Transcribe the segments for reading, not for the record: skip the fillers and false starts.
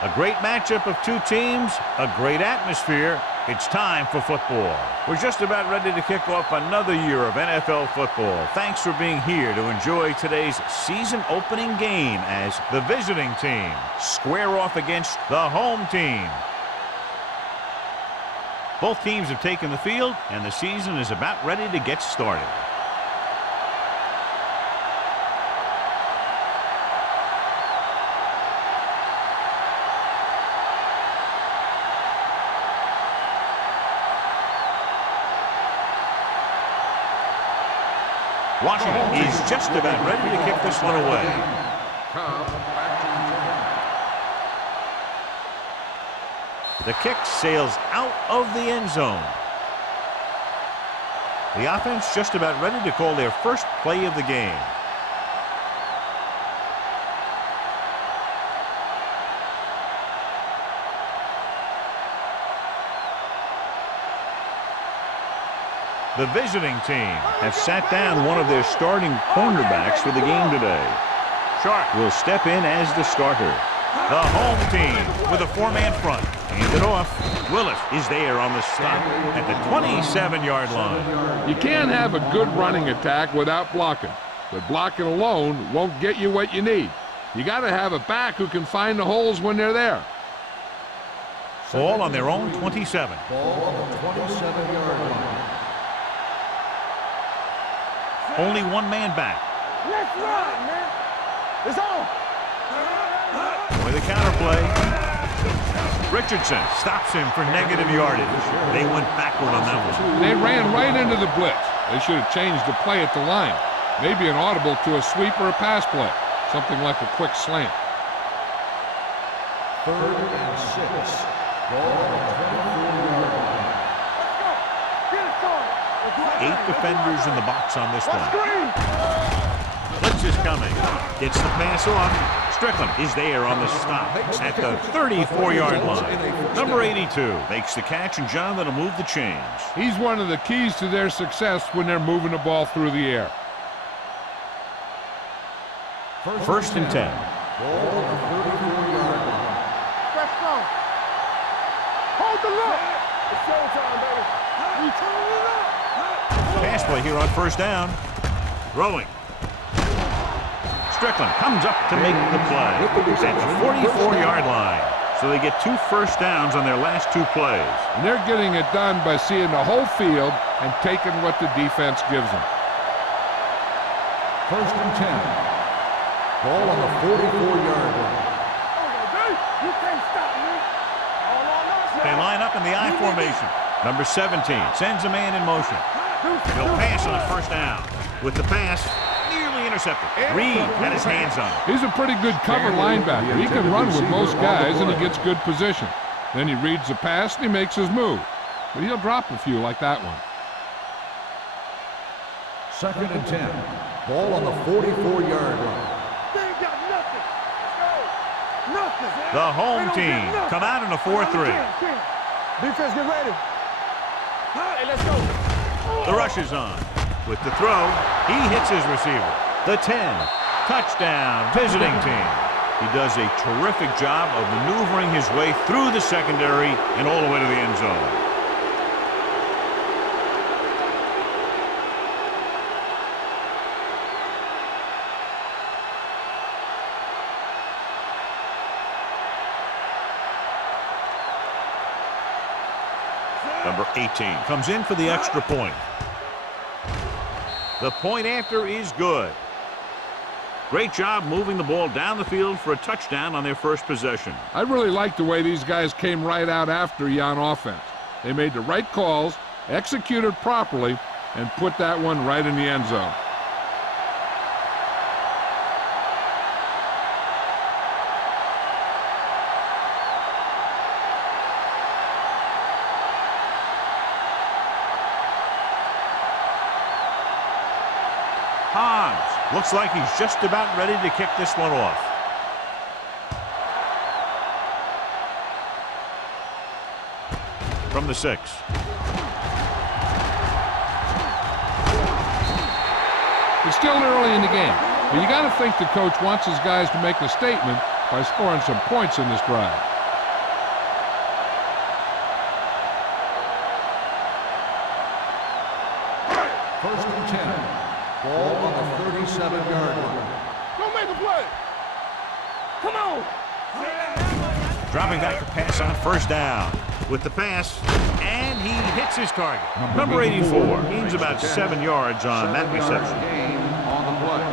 A great matchup of two teams, a great atmosphere. It's time for football. We're just about ready to kick off another year of NFL football. Thanks for being here to enjoy today's season opening game as the visiting team square off against the home team. Both teams have taken the field, and the season is about ready to get started. Washington is just about ready to kick this one away. The kick sails out of the end zone. The offense just about ready to call their first play of the game. The visiting team have sat down one of their starting cornerbacks for the game today. Sharp will step in as the starter. The home team with a four-man front. Hand it off. Willis is there on the stop at the 27-yard line. You can't have a good running attack without blocking, but blocking alone won't get you what you need. You got to have a back who can find the holes when they're there. Ball on their own 27. Ball on the 27-yard line. Only one man back. Let's run, man. It's on. With a counterplay. Richardson stops him for negative yardage. They went backward on that one. They ran right into the blitz. They should have changed the play at the line. Maybe an audible to a sweep or a pass play. Something like a quick slant. 3rd and 6. Ball on the 24-yard line. 8 defenders in the box on this one. Blitz is coming. Gets the pass off. Strickland is there on the stop at the 34-yard line. Number 82 makes the catch, and John, that'll move the chains. He's one of the keys to their success when they're moving the ball through the air. 1st and 10. Ball on the 34-yard line. Let's go. Hold the look. It's showtime, baby. We turn it up. Pass play here on 1st down. Throwing. Strickland comes up to make the play at the 44-yard line. So they get 2 first downs on their last 2 plays. And they're getting it done by seeing the whole field and taking what the defense gives them. 1st and 10. Ball on the 44-yard line. You can't stop me. They line up in the I formation. Number 17 sends a man in motion. He'll pass on 1st down. With the pass, nearly intercepted. Reed had his hands on it. He's a pretty good cover linebacker. He can run with most guys, and he gets good position. Then he reads the pass, and he makes his move. But he'll drop a few like that one. 2nd and 10. Ball on the 44-yard line. They ain't got nothing. Let's go. Nothing. The home team come out in a 4-3. Defense, get ready. Hey, let's go. The rush is on. With the throw, he hits his receiver. The 10. Touchdown, visiting team. He does a terrific job of maneuvering his way through the secondary and all the way to the end zone. Number 18 comes in for the extra point. The point after is good. Great job moving the ball down the field for a touchdown on their first possession. I really like the way these guys came right out after you on offense. They made the right calls, executed properly, and put that one right in the end zone. Hobbs looks like he's just about ready to kick this one off. From the 6. It's still early in the game, but you got to think the coach wants his guys to make a statement by scoring some points in this drive. First and 10. Ball on the 37-yard line. Don't make a play. Come on. Dropping back to pass on first down. With the pass, and he hits his target. Number 84 gains about 7 yards on that reception. Gain on the play.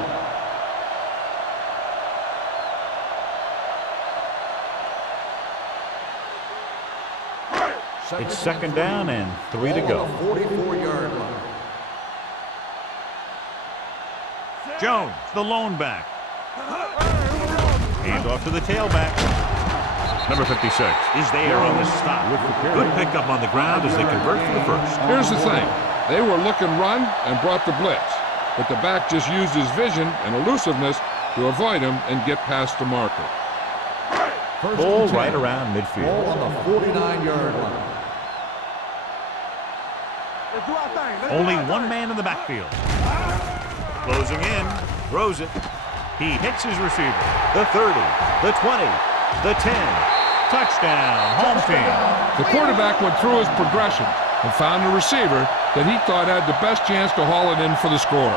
It's second down and 3 to go. 44-yard line. Jones, the lone back. Hand off to the tailback. Number 56 is there on the stop. Good pickup on the ground as they convert for the first. Here's the thing. They were looking run and brought the blitz, but the back just used his vision and elusiveness to avoid him and get past the marker. Ball right around midfield. Ball on the 49-yard line. Let's do our thing. Let's Only do our one thing. man in the backfield. Closing in, throws it. He hits his receiver. The 30, the 20, the 10. Touchdown, home team. The quarterback went through his progression and found a receiver that he thought had the best chance to haul it in for the score.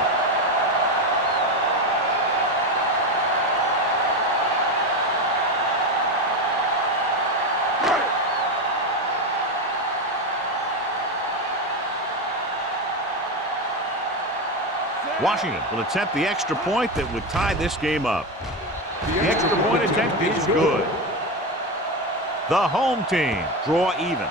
Washington will attempt the extra point that would tie this game up. The extra point attempt is good. The home team draw even.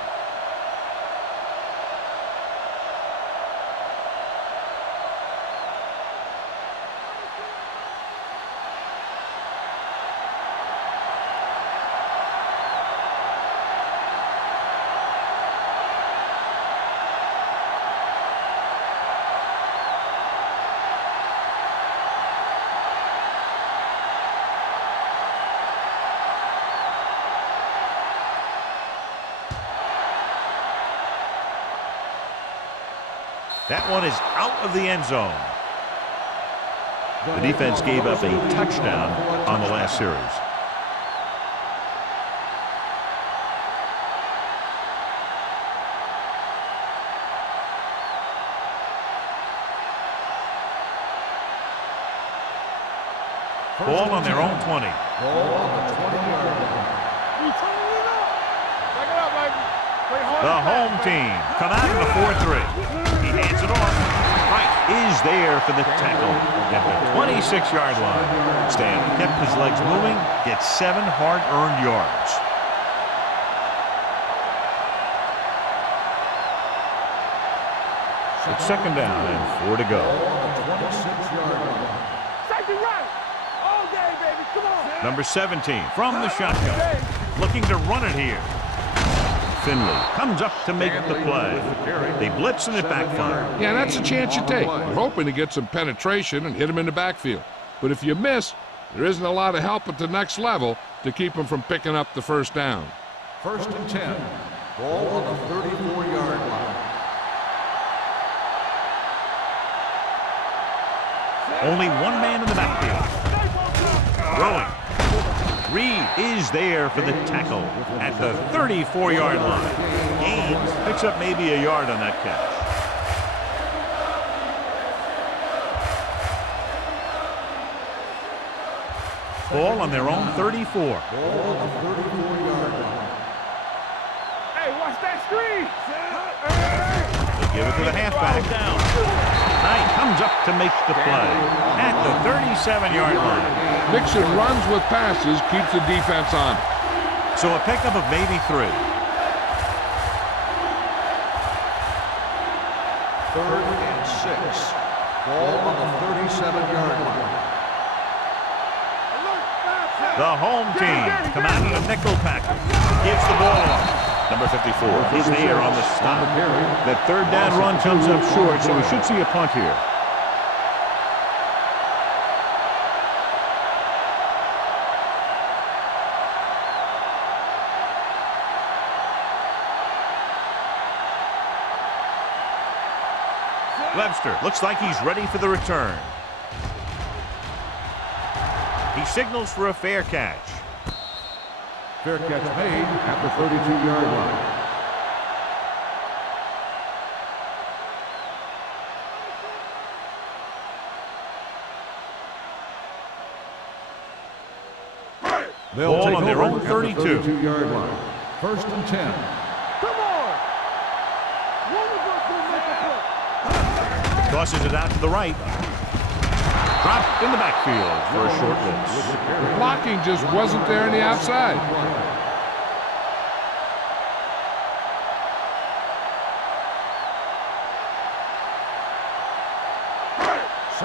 That one is out of the end zone. The defense gave up a touchdown on the last series. Ball on their own 20. Ball on the 20-yard line. We turn it up. Back it up, baby. Play hard. The home team come out in the 4-3. He hands it off. Wright is there for the tackle at the 26-yard line. Stan kept his legs moving, gets 7 hard-earned yards. It's second down and 4 to go. Ball on the 26-yard line. Safety right. All day, baby. Come on. Number 17 from the shotgun. Looking to run it here. Finley comes up to make the play. They blitz and it backfires. Yeah, that's a chance you take. You're hoping to get some penetration and hit him in the backfield. But if you miss, there isn't a lot of help at the next level to keep him from picking up the first down. First and 10. Ball on the 34-yard line. Only one man in the backfield. Throwing. Reed is there for the tackle at the 34-yard line. Gaines picks up maybe a yard on that catch. Ball on their own 34. Ball on the 34-yard line. Hey, watch that screen. They give it to the halfback. Knight comes up to make the play at the 37-yard line. Mixing runs with passes keeps the defense on it. So a pickup of maybe 3. Third and 6. Ball on the 37-yard line. The home team come out in a nickel package. Gives the ball off. Number 54 is there on the stop. That third down run comes up short, so we should see a punt here. Webster looks like he's ready for the return. He signals for a fair catch. Fair catch made at the 32-yard line. They'll Ball take on their over own at the 32. 32-yard line. First and 10. Come on! One of us will make a play. Tosses it out to the right. Dropped in the backfield for a short loss. The blocking just wasn't there on the outside.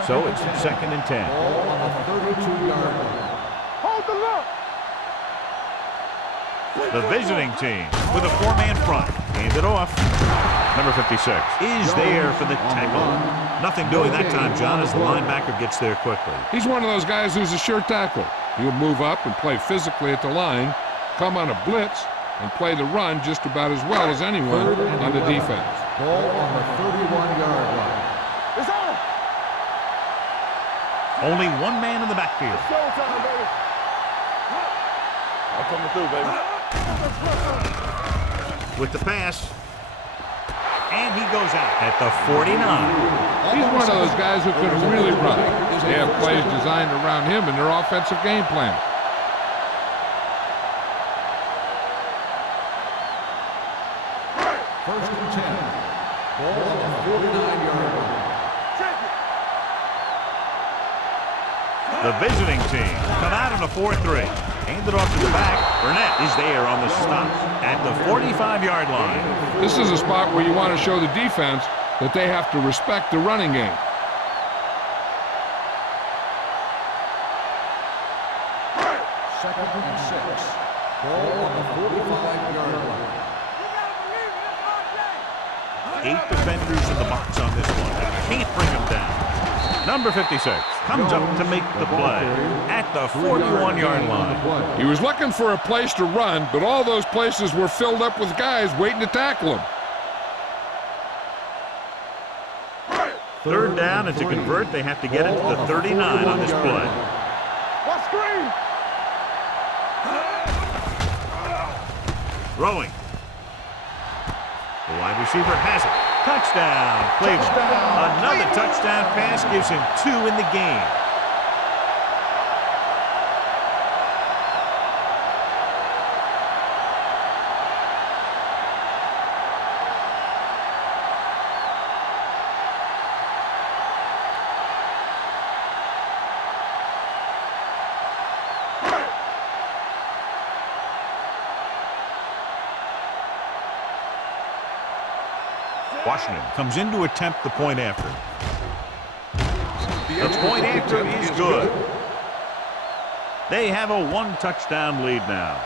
So it's second and 10. Ball on the 32-yard line. Hold the look! The visiting team with a four-man front. Hand it off. Number 56 is there for the tackle. Nothing doing that time, John, as the linebacker gets there quickly. He's one of those guys who's a sure tackle. He'll move up and play physically at the line, come on a blitz, and play the run just about as well as anyone on the defense. Ball on the 31-yard line. It's on! Only one man in the backfield. Showtime, baby! I'm coming through, baby. With the pass. And he goes out at the 49. He's one of those guys who can really run. They have plays designed around him in their offensive game plan. First and 10. Ball on the 49-yard line. The visiting team come out on a 4-3. Hand it off to the back. Burnett is there on the stop at the 45-yard line. This is a spot where you want to show the defense that they have to respect the running game. Second and 6. Ball on the 45-yard line. 8 defenders in the box on this one. Can't bring him down. Number 56 comes up to make the play at the 41-yard line. He was looking for a place to run, but all those places were filled up with guys waiting to tackle him. Third down, and to convert, they have to get it to the 39 on this play. What screen? Throwing. The wide receiver has it. Touchdown, Cleveland. Another touchdown pass gives him 2 in the game. Washington comes in to attempt the point after. The point after is good. They have a 1-touchdown lead now.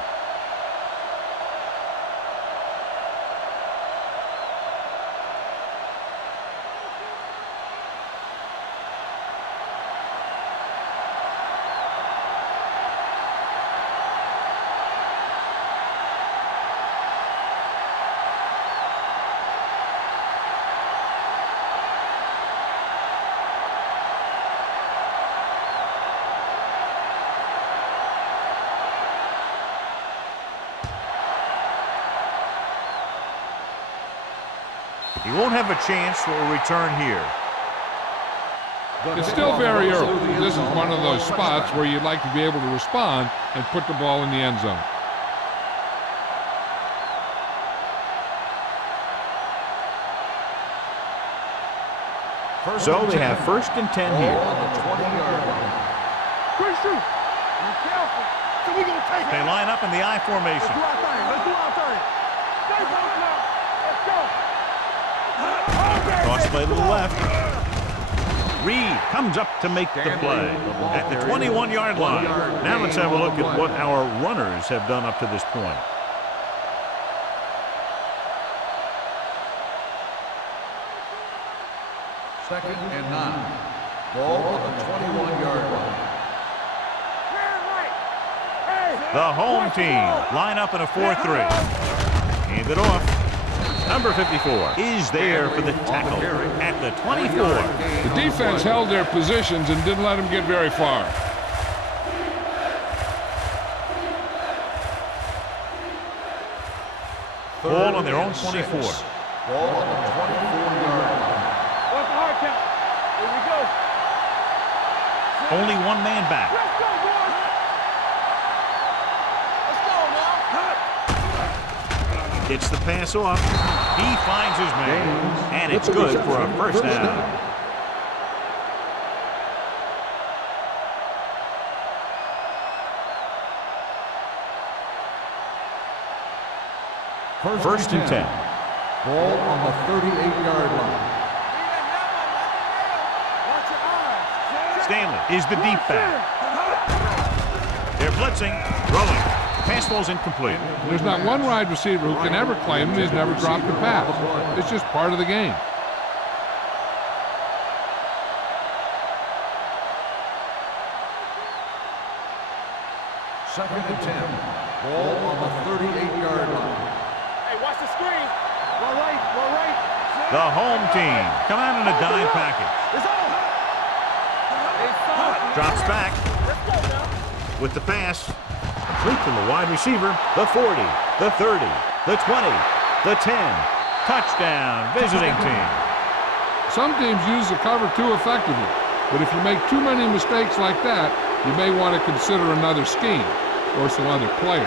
He won't have a chance for a return here. It's still very early. This is one of those spots where you'd like to be able to respond and put the ball in the end zone. So they have first and 10 here. Christian, be careful. So we're going to take They it. line up in the I formation. Let's do our thing. Let's do our thing. Stay close now. Let's go. Toss play to the left. Reed comes up to make the play at the 21-yard line. Now let's have a look at what our runners have done up to this point. Second and 9. Ball on the 21-yard line. The home team line up in a 4-3. Hand it off. Number 54 is there for the tackle at the 24. The defense held their positions and didn't let them get very far. Ball on their own 24. Ball on the 24-yard line. What's the hard count? Here we go. Only one man back. Let's go, boys. Let's go now. Gets the pass off. He finds his man. And it's good for a first down. First and 10. Ball on the 38-yard line. Stanley is the deep back. They're blitzing, throwing. Pass ball's incomplete. There's not one wide receiver who can ever claim he's never dropped a pass. It's just part of the game. Second and 10. Ball on the 38-yard line. Hey, watch the screen. Go right, go right. The home team come out in a dime package. It's on. Drops back Let's go now. with the pass. Complete from the wide receiver. The 40, the 30, the 20, the 10. Touchdown, visiting team. Some teams use the cover too effectively, but if you make too many mistakes like that, you may want to consider another scheme or some other players.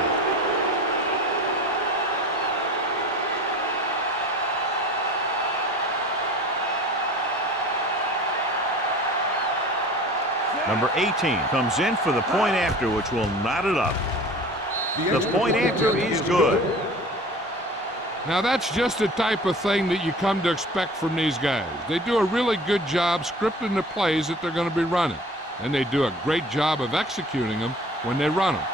Number 18 comes in for the point after, which will knot it up. The point after is good. Now that's just the type of thing that you come to expect from these guys. They do a really good job scripting the plays that they're going to be running, and they do a great job of executing them when they run them.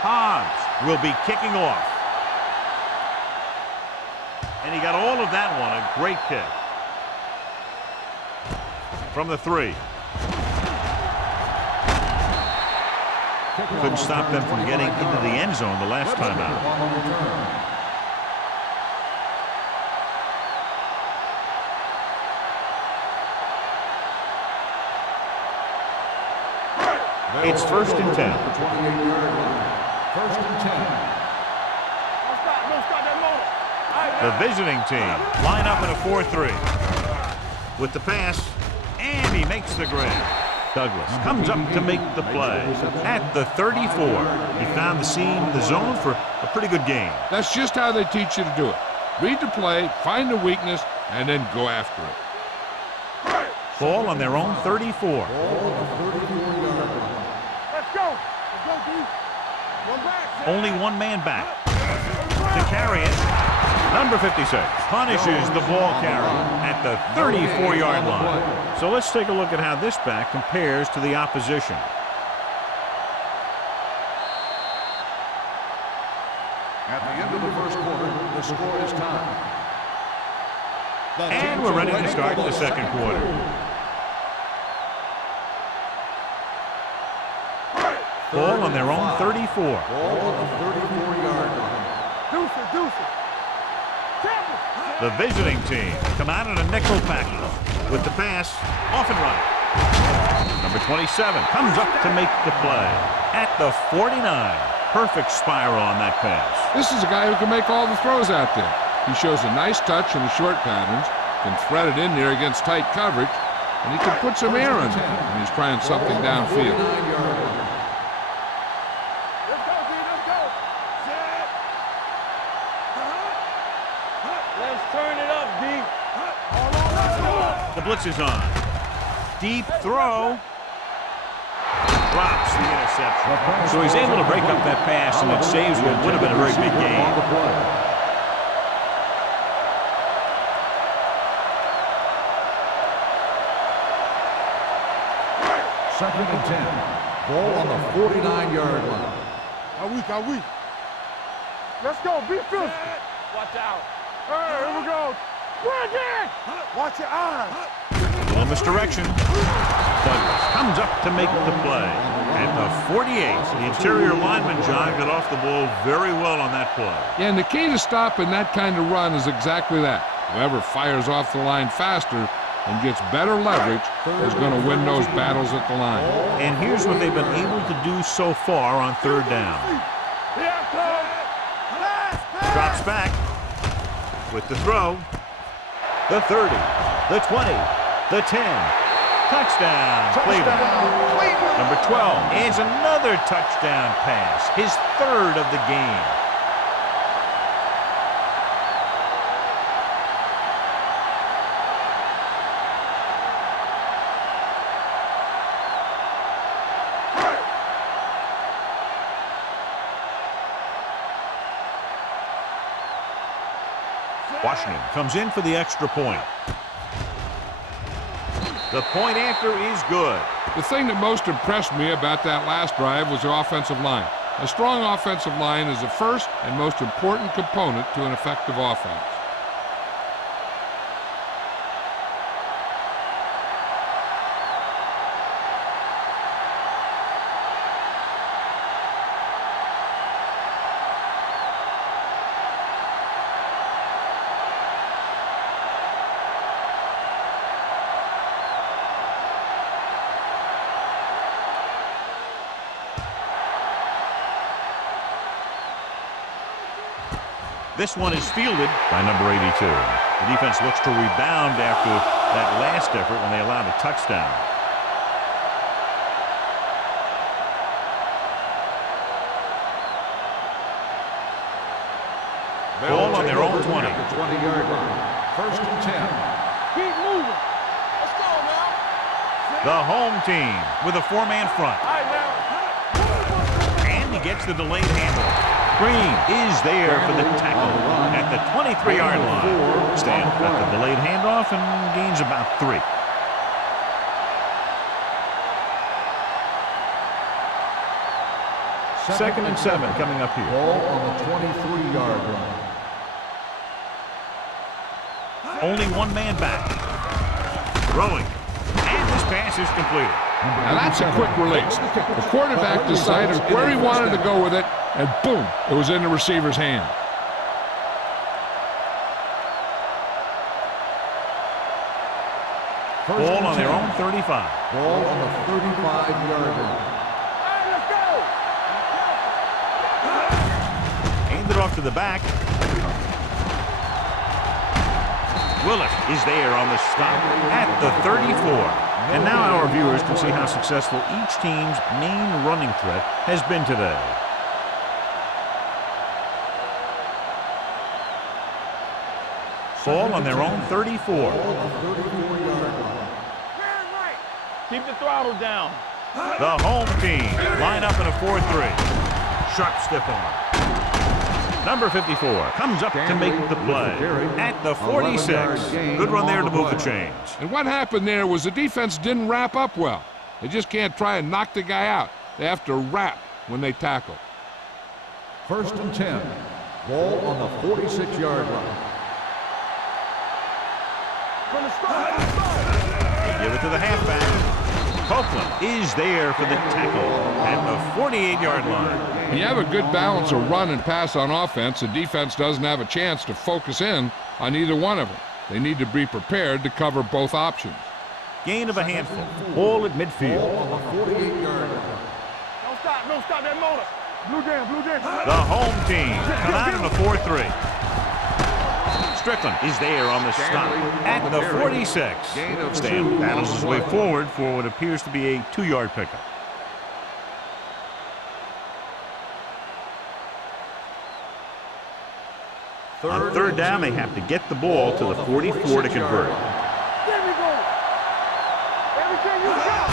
Hobbs will be kicking off. And he got all of that one, a great kick. From the 3. Couldn't stop them from getting into the end zone the last time out. It's first and 10. First and 10. Don't stop that motor. The visiting team line up in a 4-3. With the pass, and he makes the grab. Douglas comes up to make the play. At the 34, he found the seam in the zone for a pretty good gain. That's just how they teach you to do it. Read the play, find the weakness, and then go after it. Ball on their own 34. Let's go. Let's go, D. One back. Only one man back. To carry it, number 56 punishes the ball carrier at the 34-yard line. So let's take a look at how this back compares to the opposition. At the end of the first quarter, the score is tied. And we're ready to start the second quarter. Ball on their own 34. Ball on the 34-yard line. Deuce it. The visiting team come out in a nickel package. With the pass, off and running. Number 27 comes up to make the play. At the 49. Perfect spiral on that pass. This is a guy who can make all the throws out there. He shows a nice touch in the short patterns, can thread it in there against tight coverage, and he can put some air in it when he's trying something downfield. Let's go, D. Let's go. Set. Let's turn it up, D. The blitz is on. Deep throw. Drops the interception. So he's able to break up that pass, and it saves what would have been a very big gain. Second and 10. Ball on the 49-yard line. Are we? Let's go. Be physical. Watch out. Hey, here we go. Bring it. Watch your eyes. Well, misdirection. Douglas comes up to make the play. At the 48, the interior lineman, John, got off the ball very well on that play. Yeah, and the key to stopping that kind of run is exactly that. Whoever fires off the line faster and gets better leverage is going to win those battles at the line. And here's what they've been able to do so far on third down. Drops back with the throw. The 30, the 20, the 10. Touchdown, Cleveland. Number 12 adds another touchdown pass, his third of the game. Washington comes in for the extra point. The point after is good. The thing that most impressed me about that last drive was the offensive line. A strong offensive line is the first and most important component to an effective offense. This one is fielded by number 82. The defense looks to rebound after that last effort when they allowed a touchdown. Ball on their own 20. 20-yard line. First and 10. Keep moving. Let's go now. The home team with a four-man front. All right, now. And he gets the delayed handoff. Green is there for the tackle at the 23-yard line. Stan got the delayed handoff and gains about 3. Second and 7 coming up here. Ball on the 23-yard line. Only one man back. Throwing. And this pass is completed. Now that's a quick release. The quarterback decided where he wanted to go with it, and boom, it was in the receiver's hand. Ball on their own 35. Ball on the 35-yard line. All right, let's go. Handed off to the back. Willis is there on the stop at the 34. And now our viewers can see how successful each team's main running threat has been today. Ball on their own 34. Keep the throttle down. The home team line up in a 4-3. Sharp stiff arm. Number 54 comes up to make the play at the 46. Good run there to move the chains. And what happened there was the defense didn't wrap up well. They just can't try and knock the guy out. They have to wrap when they tackle. First and 10. Ball on the 46-yard line. From the start. They give it to the halfback. Copeland is there for the tackle at the 48-yard line. When you have a good balance of run and pass on offense, the defense doesn't have a chance to focus in on either one of them. They need to be prepared to cover both options. Gain of a handful. Ball at midfield. Ball on the 48-yard line. Don't stop that motor. Blue jam, blue jam. The home team come out in a 4-3. Strickland is there on the stop at the 46. Stan battles his way forward for what appears to be a 2-yard pickup. On third down, they have to get the ball to the 44 to convert. There we go. Everything you got.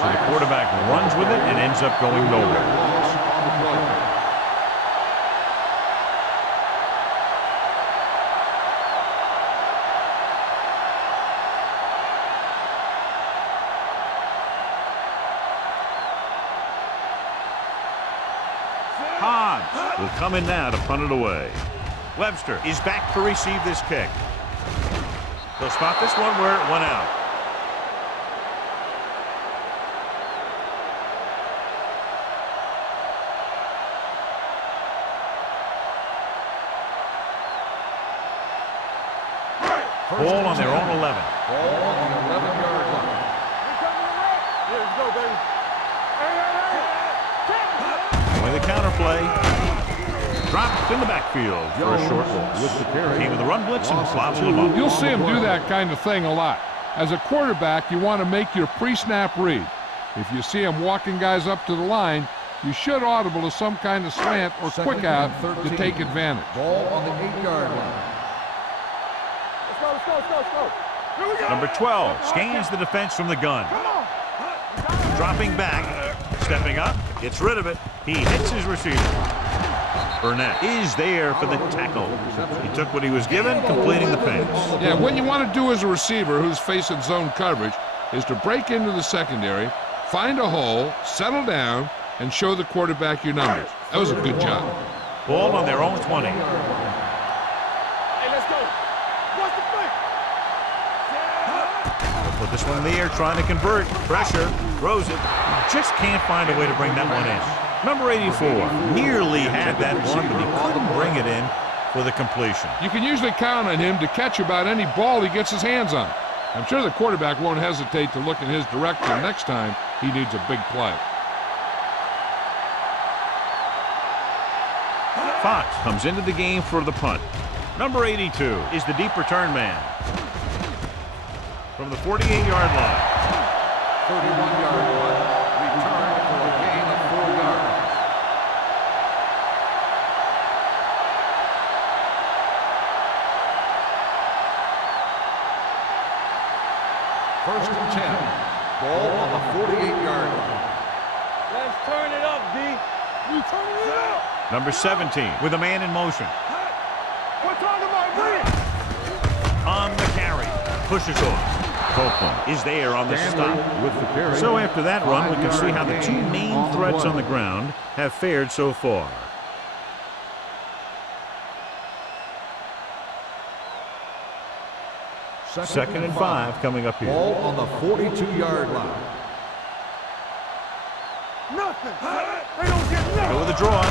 So the quarterback runs with it and ends up going nowhere. Hobbs will come in now to punt it away. Webster is back to receive this kick. They'll spot this one where it went out. Ball on their own 11. Ball on the 11-yard line. Let's go, baby. With the counter play. Dropped in the backfield for a short loss. With the carry. Came with a run blitz and flops him up. You'll see him do that kind of thing a lot. As a quarterback, you want to make your pre-snap read. If you see him walking guys up to the line, you should audible to some kind of slant or quick out to take advantage. Ball on the 8-yard line. Let's go. Here we go. Number 12 scans the defense from the gun. Come on. Dropping back. Stepping up. Gets rid of it. He hits his receiver. Burnett is there for the tackle. He took what he was given, completing the pass. Yeah, what you want to do as a receiver who's facing zone coverage is to break into the secondary, find a hole, settle down, and show the quarterback your numbers. That was a good job. Ball on their own 20. Hey, let's go. What's the play? Put this one in the air, trying to convert. Pressure. Throws it. Just can't find a way to bring that one in. Number 84 nearly had that one, but he couldn't bring it in for the completion. You can usually count on him to catch about any ball he gets his hands on. I'm sure the quarterback won't hesitate to look in his direction next time he needs a big play. Fox comes into the game for the punt. Number 82 is the deep return man. From the 48-yard line. 31-yard line. Return for a gain of 4 yards. First and 10. Ball on the 48-yard line. Let's turn it up, D. You turn it up. Number 17 with a man in motion. We're talking about bridge. On the carry. Pushes off. Copeland is there on the stop. With the carry. So after that run, we can see how the two main threats on the ground have fared so far. Second and 5 coming up here. Ball on the 42-yard line. Nothing. They don't get nothing. Go with the draw.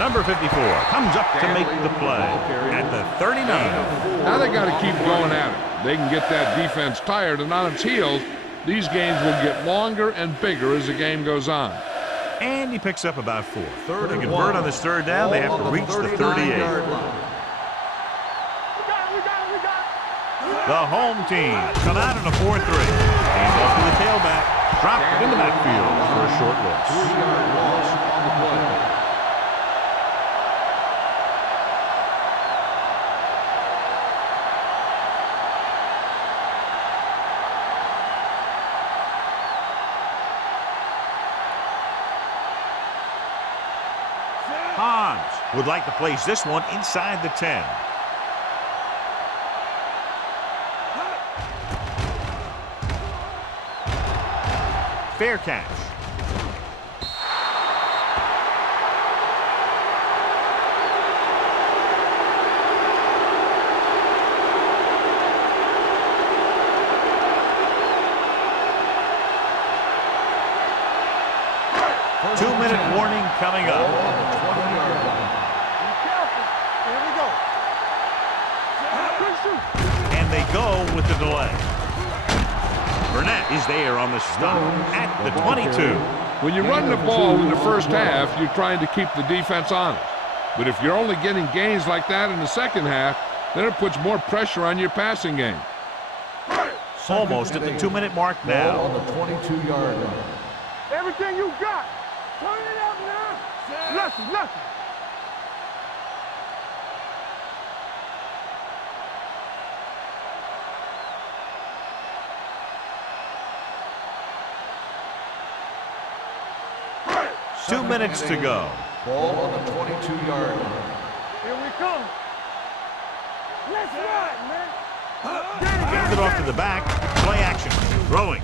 Number 54 comes up to make the play at the 39. Now they got to keep going at it. They can get that defense tired and on its heels. These games will get longer and bigger as the game goes on. And he picks up about 4. Third To and convert 1. on this third down, they have to reach the 38. We got it. The home team come out in a 4-3. Hands off to the tailback. Dropped in the backfield for a short loss. 3-yard loss on the play. Hans would like to place this one inside the 10. Fair catch. Two-minute warning coming up. Ball on the 20-yard line. Be careful. Here we go. Quick shoot. And they go with the delay. Burnett is there on the stop at the 22. When you run the ball in the first half, you're trying to keep the defense honest. But if you're only getting gains like that in the second half, then it puts more pressure on your passing game. Almost at the 2-minute mark Ball now. on the 22-yard line. Everything you got. Turn it up now. Listen. Two minutes to go. Ball on the 22-yard line. Here we come. Let's ride, man. Hands it off to the back. Play action. Throwing.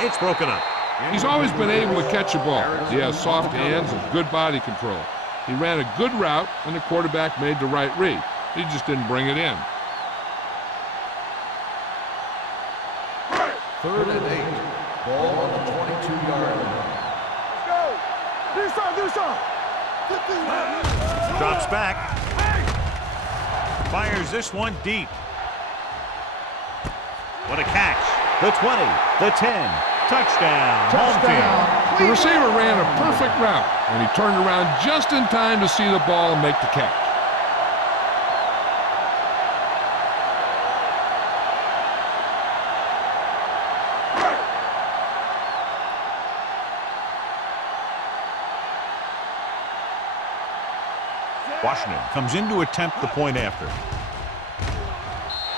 It's broken up. He's always been able to catch a ball. He has soft hands and good body control. He ran a good route, and the quarterback made the right read. He just didn't bring it in. 3rd and 8. Ball on the 22-yard line. Let's go. Do some. Drops back. Fires this one deep. What a catch. The 20, the 10. Touchdown. Home team. The receiver ran a perfect route, and he turned around just in time to see the ball and make the catch. Washington comes in to attempt the point after.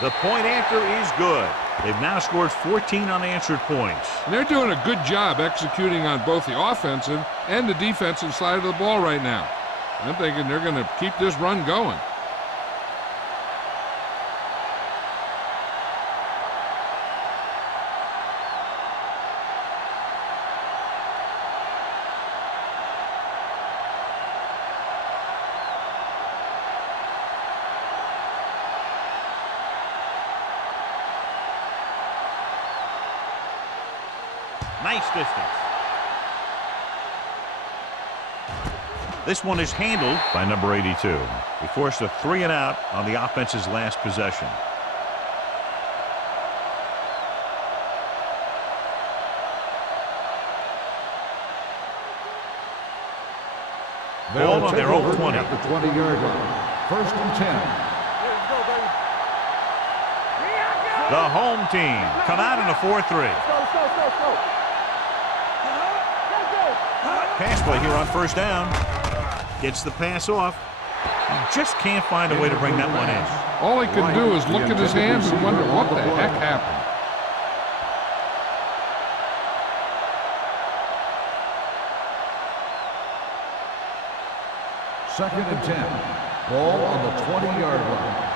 The point after is good. They've now scored 14 unanswered points. And they're doing a good job executing on both the offensive and the defensive side of the ball right now. I'm thinking they're going to keep this run going. Nice distance. This one is handled by number 82. He forced a 3-and-out on the offense's last possession. Ball on their own 20. At the 20-yard line. 1st and 10. Let's go, baby. The home team come out in a 4-3. Let's go. Pass play here on 1st down. Gets the pass off. He just can't find a way to bring that one in. All he can do is look at his hands and wonder what the heck happened. Second and 10. Ball on the 20-yard line.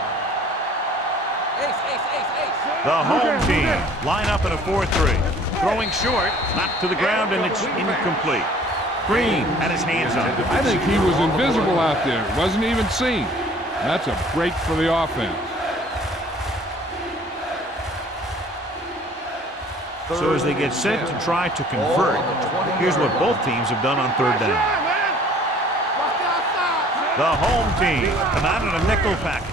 The home team line up in a 4-3. Throwing short, knocked to the ground, and it's incomplete. Green had his hands on it. I think he was invisible out there. Wasn't even seen. That's a break for the offense. So as they get set to try to convert, here's what both teams have done on 3rd down. The home team come out in a nickel package.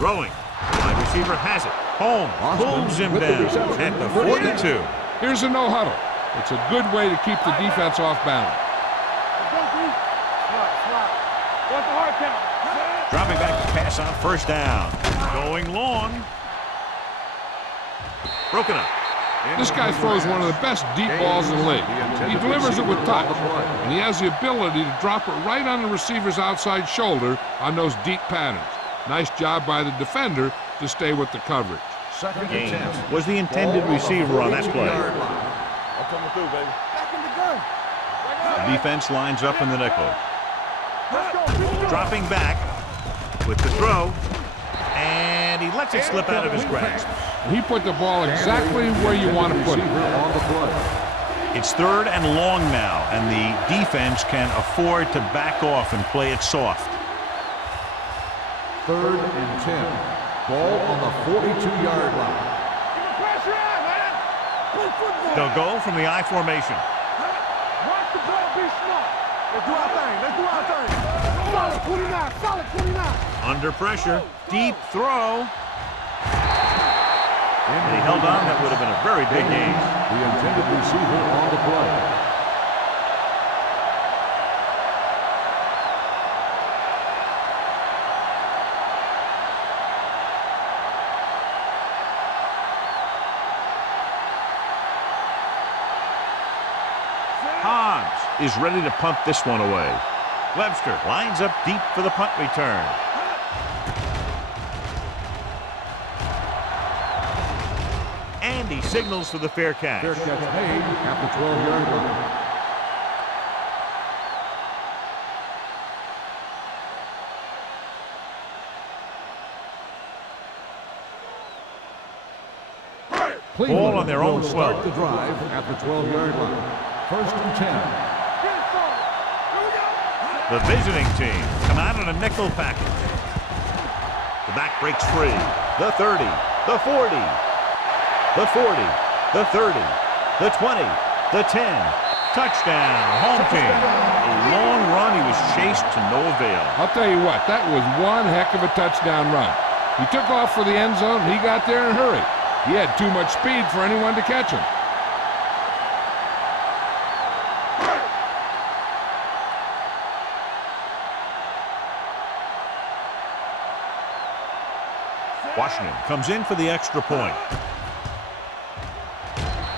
Throwing. Wide receiver has it. Holmes pulls him down at the 42. Here's a no-huddle. It's a good way to keep the defense off balance. Dropping back to pass on 1st down. Going long. Broken up. This guy throws one of the best deep balls in the league. He delivers it with touch, and he has the ability to drop it right on the receiver's outside shoulder on those deep patterns. Nice job by the defender to stay with the coverage. Gaines was the intended receiver on that play. I'm coming through, baby. Back in the gun. The defense lines up in the nickel. Dropping back with the throw, and he lets it slip out of his grasp. He put the ball exactly where you want to put it. It's 3rd and long now, and the defense can afford to back off and play it soft. 3rd and 10. Ball on the 42-yard line. They'll go from the I formation. Watch the ball, be smart. Let's do our thing. Solid 29. Under pressure, deep throw. And he held on. That would have been a very big gain. The intended receiver on the play. Is ready to punt this one away. Webster lines up deep for the punt return. And he signals for the fair catch. Fair catch made at the 12-yard line. Ball on their own 12. Start the drive at the 12-yard line. 1st and 10. The visiting team come out in a nickel package. The back breaks free. The 30, the 40, the 40, the 30, the 20, the 10. Touchdown, home team. A long run. He was chased to no avail. I'll tell you what, that was one heck of a touchdown run. He took off for the end zone, and he got there in a hurry. He had too much speed for anyone to catch him. Washington comes in for the extra point.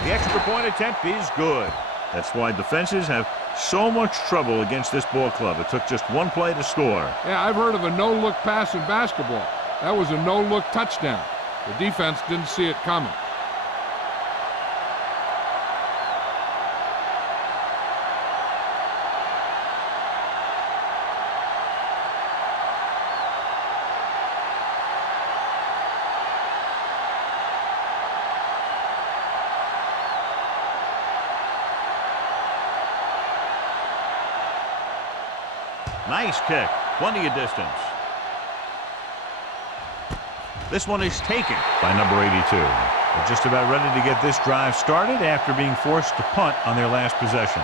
The extra point attempt is good. That's why defenses have so much trouble against this ball club. It took just one play to score. Yeah, I've heard of a no-look pass in basketball. That was a no-look touchdown. The defense didn't see it coming. Nice kick. Plenty of distance. This one is taken by number 82. They're just about ready to get this drive started after being forced to punt on their last possession.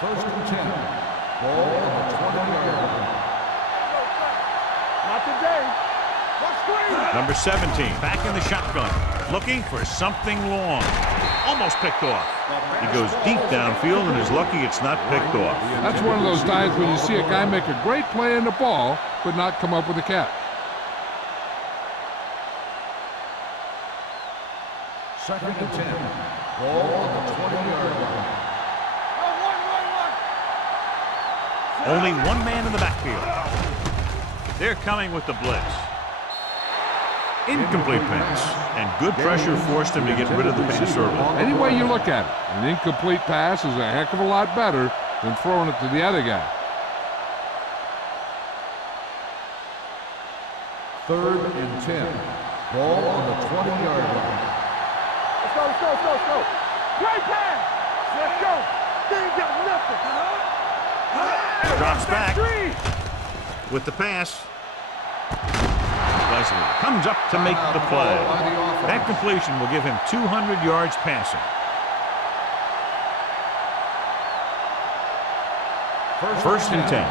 First and 10. Ball on the 20-yard line. Not today. What screen? Number 17 back in the shotgun, looking for something long. Almost picked off. He goes deep downfield and is lucky it's not picked off. That's one of those times when you see a guy make a great play in the ball, but not come up with a catch. Second and 10. Ball on the 20-yard line. Only one man in the backfield. They're coming with the blitz. Incomplete pass, and good pressure forced him to get rid of the pass early. Any way you look at it, an incomplete pass is a heck of a lot better than throwing it to the other guy. Third and 10. Ball on the 20-yard line. Let's go, let's go, let's go, let's go. Great pass. Let's go. They ain't got nothing. Drops back with the pass. Leslie comes up to make the play. That completion will give him 200 yards passing. First and 10.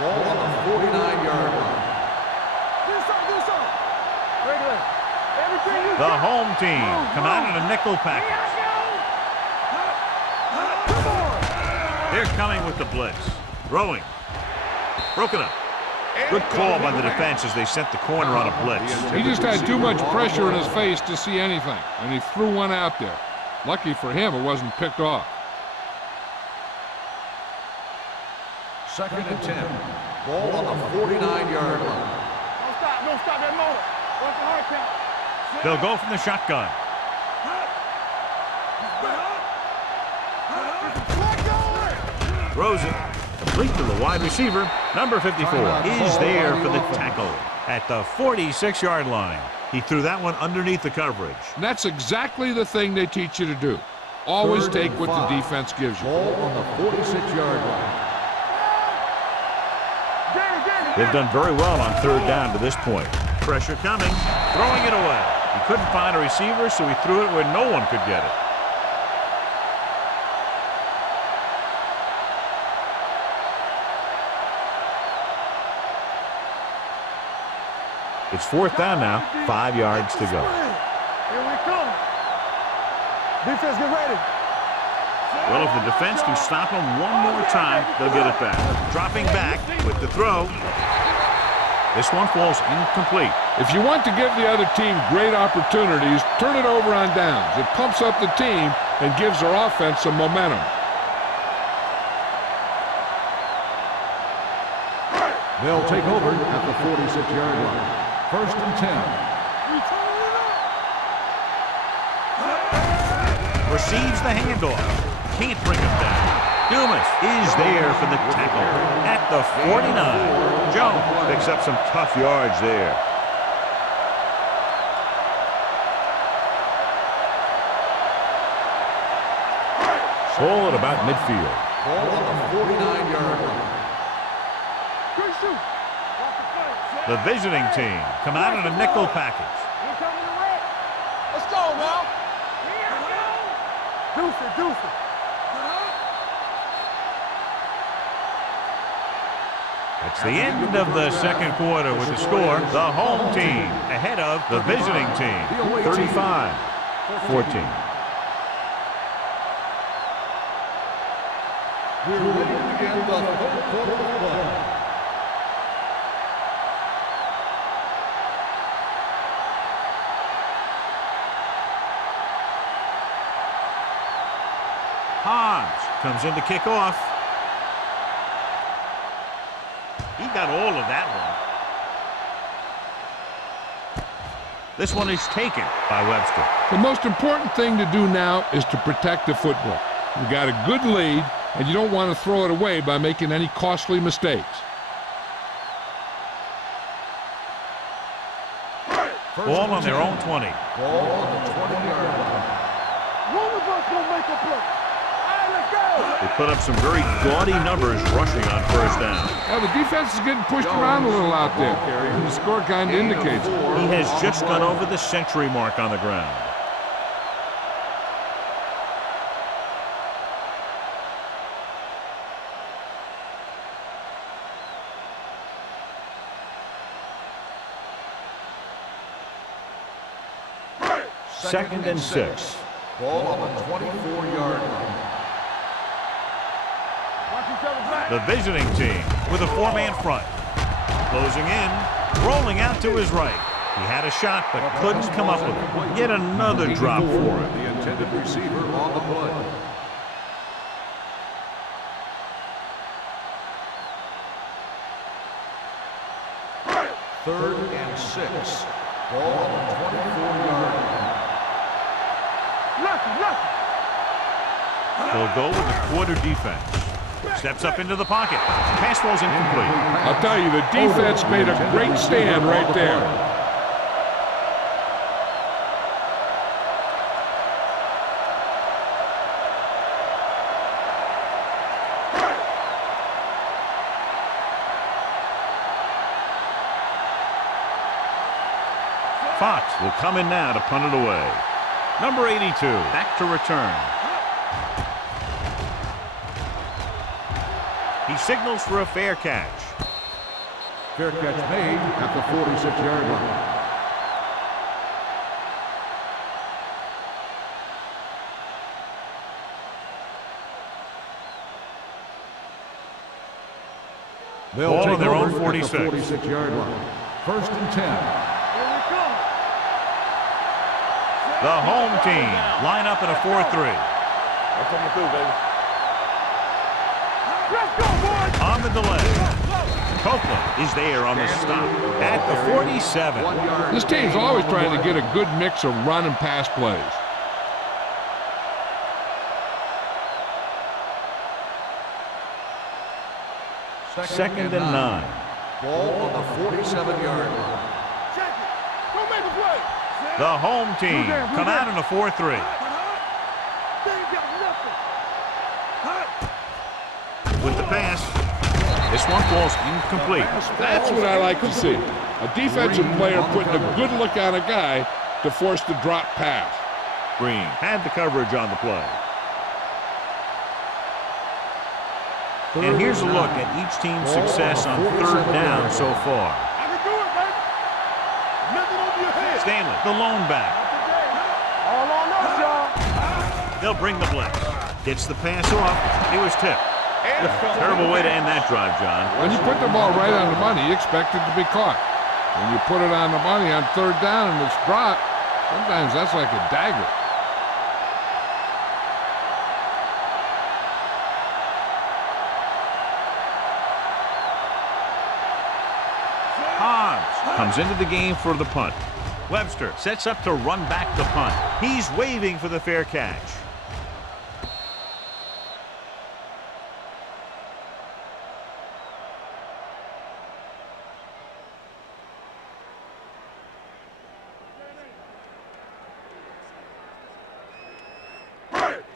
Ball on the 49-yard line. Do something. Regular. Everything you The got. home team come out in a nickel package. Come on. They're coming with the blitz. Throwing. Broken up. Good call by the defense as they sent the corner on a blitz. He just had too much pressure in his face to see anything, and he threw one out there. Lucky for him, it wasn't picked off. Second and 10. Ball on the 49-yard line. Don't stop that motor. Watch the hard count. They'll go from the shotgun. Throws it. Complete to the wide receiver. Number 54 is there for the tackle at the 46-yard line. He threw that one underneath the coverage. And that's exactly the thing they teach you to do. Always take what the defense gives you. Ball on the 46-yard line. They've done very well on third down to this point. Pressure coming. Throwing it away. He couldn't find a receiver, so he threw it where no one could get it. It's fourth down now, 5 yards to go. Here we come. Defense, get ready. Well, if the defense can stop him one more time, they'll get it back. Dropping back with the throw. This one falls incomplete. If you want to give the other team great opportunities, turn it over on downs. It pumps up the team and gives their offense some momentum. They'll take over at the 46-yard line. First and 10. Receives the handoff. Can't bring him down. Dumas is there for the tackle at the 49. Jones picks up some tough yards there. Ball at about midfield. Ball on the 49-yard line. Great shoot. The visiting team come out in a nickel package. Let's go now. Deuce it. It's the end of the second quarter with the score. The home team ahead of the visiting team, 35-14. We're ready to begin the third quarter of play. Hobbs comes in to kick off. He got all of that one. This one is taken by Webster. The most important thing to do now is to protect the football. You got a good lead, and you don't want to throw it away by making any costly mistakes. Ball on their own 20. Ball on the 20-yard line. One of us gonna make a play. All right, let's go. They put up some very gaudy numbers rushing on first down. Now, the defense is getting pushed around a little out there, and the score kind of indicates it. He has just gone over the century mark on the ground. Second and 6. Ball on the 24-yard line. Watch each other back. The visiting team with a four-man front. Closing in, rolling out to his right. He had a shot but couldn't come up with it. Yet another drop for him. The intended receiver on the play. Third and 6. Ball on the 24-yard line. Lucky. They'll go with the quarter defense. Steps up into the pocket. Pass falls incomplete. I'll tell you, the defense made a great stand right there. Fox will come in now to punt it away. Number 82, back to return. He signals for a fair catch. Fair catch made at the 46-yard line. They'll Ball take on their own over 46. at the 46-yard line. First and 10. The home team line up in a 4-3. That's what I'm gonna do, baby. Let's go, boys. On the delay. Copeland is there on the stop at the 47. This team's always trying to get a good mix of run and pass plays. Second and 9. Ball on the 47-yard line. Check it. Go make a play. The home team come out in a 4-3. They ain't got nothing. With the pass, this one falls incomplete. That's what I like to see. A defensive player putting a good look on a guy to force the drop pass. Green had the coverage on the play. And here's a look at each team's success on third down so far. I can do it, baby. Nothing over your head. Stanley, the lone back. All on us, y'all. They'll bring the blitz. Gets the pass off. It was tipped. Terrible way to end that drive, John. When you put the ball right on the money, you expect it to be caught. When you put it on the money on third down and it's dropped, sometimes that's like a dagger. Hobbs comes into the game for the punt. Webster sets up to run back the punt. He's waving for the fair catch.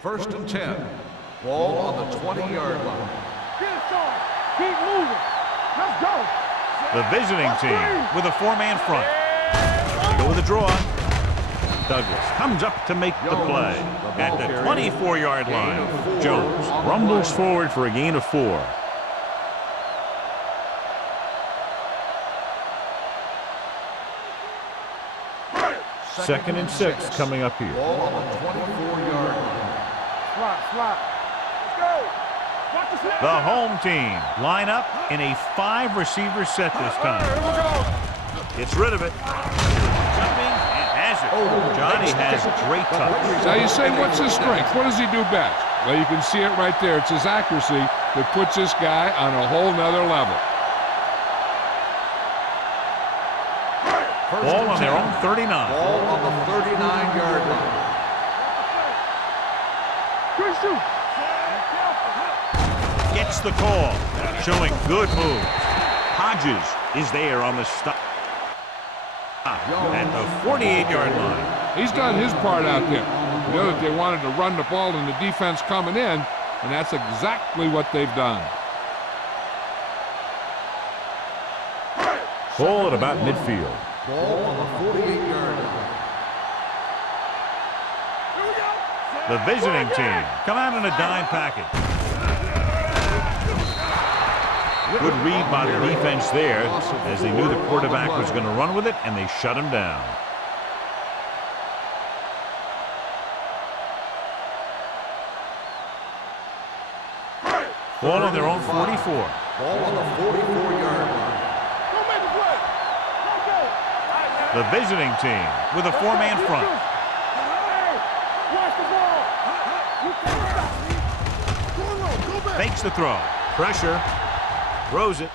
First and 10. Ball on the 20-yard line. Get it started. Keep moving. Let's go. The visiting team with a four-man front. They go with a draw. Douglas comes up to make the play at the 24-yard line. Jones rumbles forward for a gain of 4. Second and 6 coming up here. Ball on the 24-yard line. Slide. Let's go. Watch the snap. The home team line up in a 5-receiver set this time. Here we go. Gets rid of it. Jumping and has it. Johnny has great touch. Now you say, what's his strength? What does he do best? Well, you can see it right there. It's his accuracy that puts this guy on a whole nother level. Ball on their own 39. Ball on the 39-yard line. Good shoot. Gets the call. Showing good moves. Hodges is there on the stop. At the 48-yard line. He's done his part out there. You know that they wanted to run the ball and the defense coming in, and that's exactly what they've done. Ball at about midfield. Ball on the 48-yard line. The visiting team come out in a dime package. Good read by the defense there, as they knew the quarterback was going to run with it, and they shut him down. Ball on their own 44. Ball on the 44-yard line. Go make a play. Go. The visiting team with a four-man front. Hey, watch the ball. You can't stop me. Go back. Fakes the throw. Pressure. Throws it.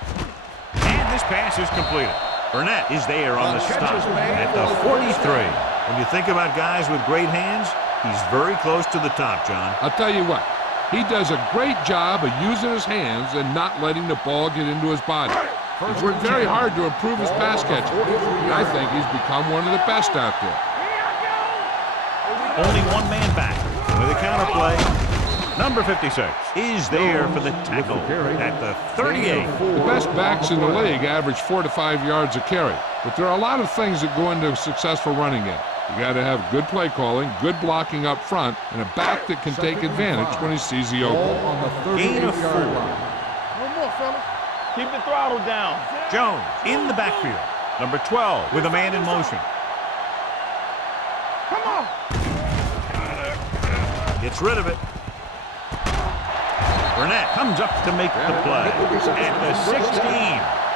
And this pass is completed. Burnett is there on the stop at the 43. When you think about guys with great hands, he's very close to the top, John. I'll tell you what, he does a great job of using his hands and not letting the ball get into his body. He's worked very hard to improve his pass catching, and I think he's become one of the best out there. Only one man back with a counter play. Number 56 is there for the tackle at the 38. The best backs in the league average 4 to 5 yards a carry, but there are a lot of things that go into a successful running game. You got to have good play calling, good blocking up front, and a back that can take advantage when he sees the open. Ball on the Gain of 4. 38-yard line. No more, fellas. Keep the throttle down. Jones in the backfield. Number 12 with a man in motion. Come on. Gets rid of it. Burnett comes up to make the play at the 16.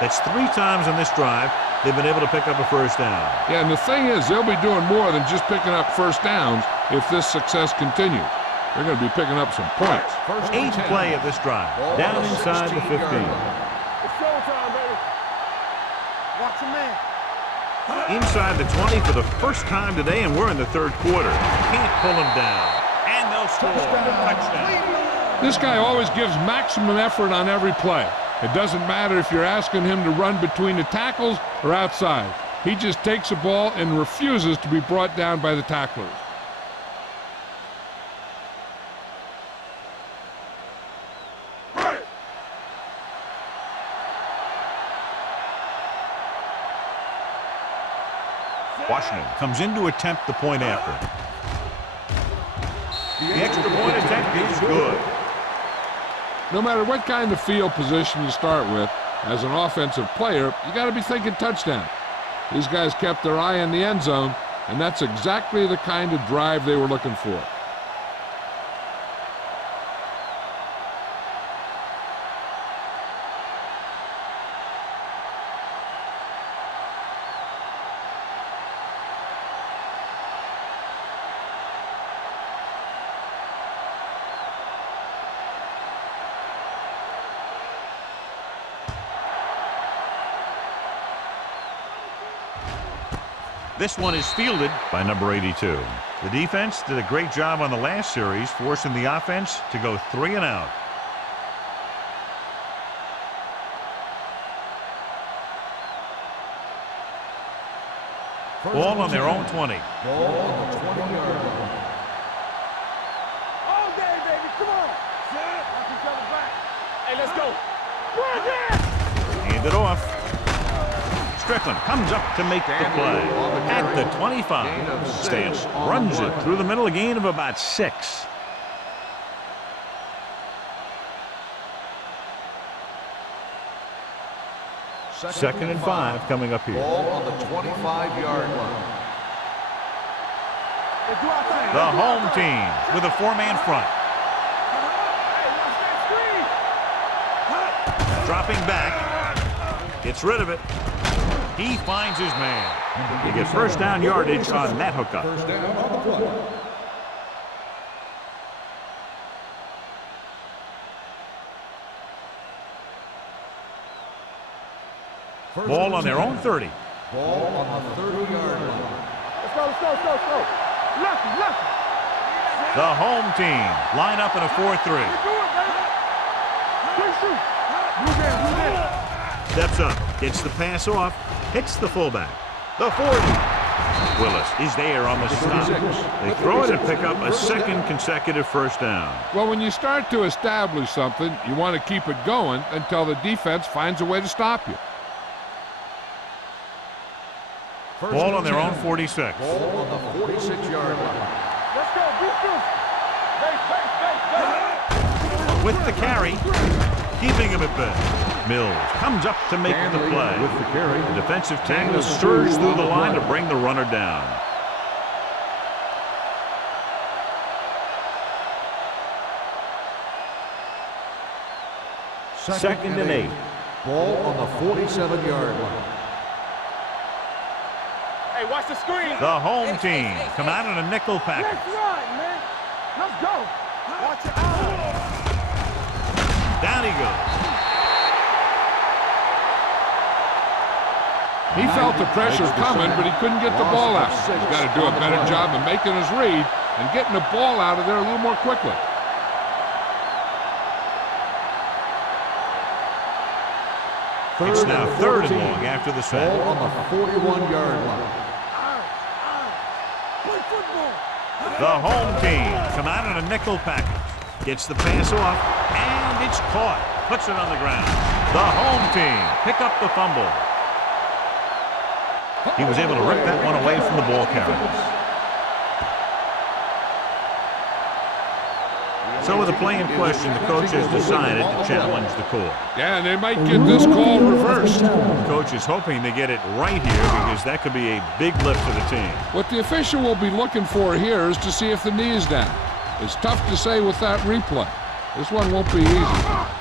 That's 3 times on this drive they've been able to pick up a first down. Yeah, and the thing is, they'll be doing more than just picking up first downs if this success continues. They're going to be picking up some points. 8th play of this drive. Down inside the 15. It's showtime, baby. Watch your man. Inside the 20 for the first time today, and we're in the third quarter. Can't pull him down. And they'll score. Touchdown. This guy always gives maximum effort on every play. It doesn't matter if you're asking him to run between the tackles or outside. He just takes the ball and refuses to be brought down by the tacklers. Washington comes in to attempt the point after. The extra point attempt is good. No matter what kind of field position you start with, as an offensive player, you got to be thinking touchdown. These guys kept their eye on the end zone, and that's exactly the kind of drive they were looking for. This one is fielded by number 82. The defense did a great job on the last series, forcing the offense to go 3 and out. Ball on their own 20. Ball on the 20-yard line. All day, baby. Come on. Watch each other back. Hey, let's go. Run, Hand it off. Strickland comes up to make the play. At the 25, Stance runs it through the middle, a gain of about 6. Second and 5 coming up here. Ball on the 25-yard line. The home team with a 4-man front. Dropping back. Gets rid of it. He finds his man. He gets first down yardage on that hookup. First down on the play. Ball on their own 30. Ball on the 30-yard line. Let's go, let's go, let's go, let's go. Left, left. The home team line up in a 4-3. Do it, man. Quick shoot. Move in, move in. Steps up, gets the pass off, hits the fullback. The 40. Willis is there on the stop. They throw it and pick up a second consecutive first down. Well, when you start to establish something, you want to keep it going until the defense finds a way to stop you. Ball on their own 46. Ball on the 46-yard line. Let's go, beat this. Base, base, base, base. With the carry, keeping him at bay. Mills comes up to make the play. With the carry. The defensive tackle surges through the line to bring the runner down. Second and 8. Ball on the 47-yard line. Hey, watch the screen. The home team come out in a nickel package. Let's run, man. Let's go. Watch it out. Down he goes. He felt the pressure coming, but he couldn't get the ball out. He's got to do a better job of making his read and getting the ball out of there a little more quickly. It's now third and long after the sack. Ball on the 41-yard line. Play football. The home team come out in a nickel package. Gets the pass off, and it's caught. Puts it on the ground. The home team pick up the fumble. He was able to rip that one away from the ball carrier. So with the play in question, the coach has decided to challenge the call. Yeah, and they might get this call reversed. The coach is hoping to get it right here because that could be a big lift for the team. What the official will be looking for here is to see if the knee is down. It's tough to say with that replay. This one won't be easy.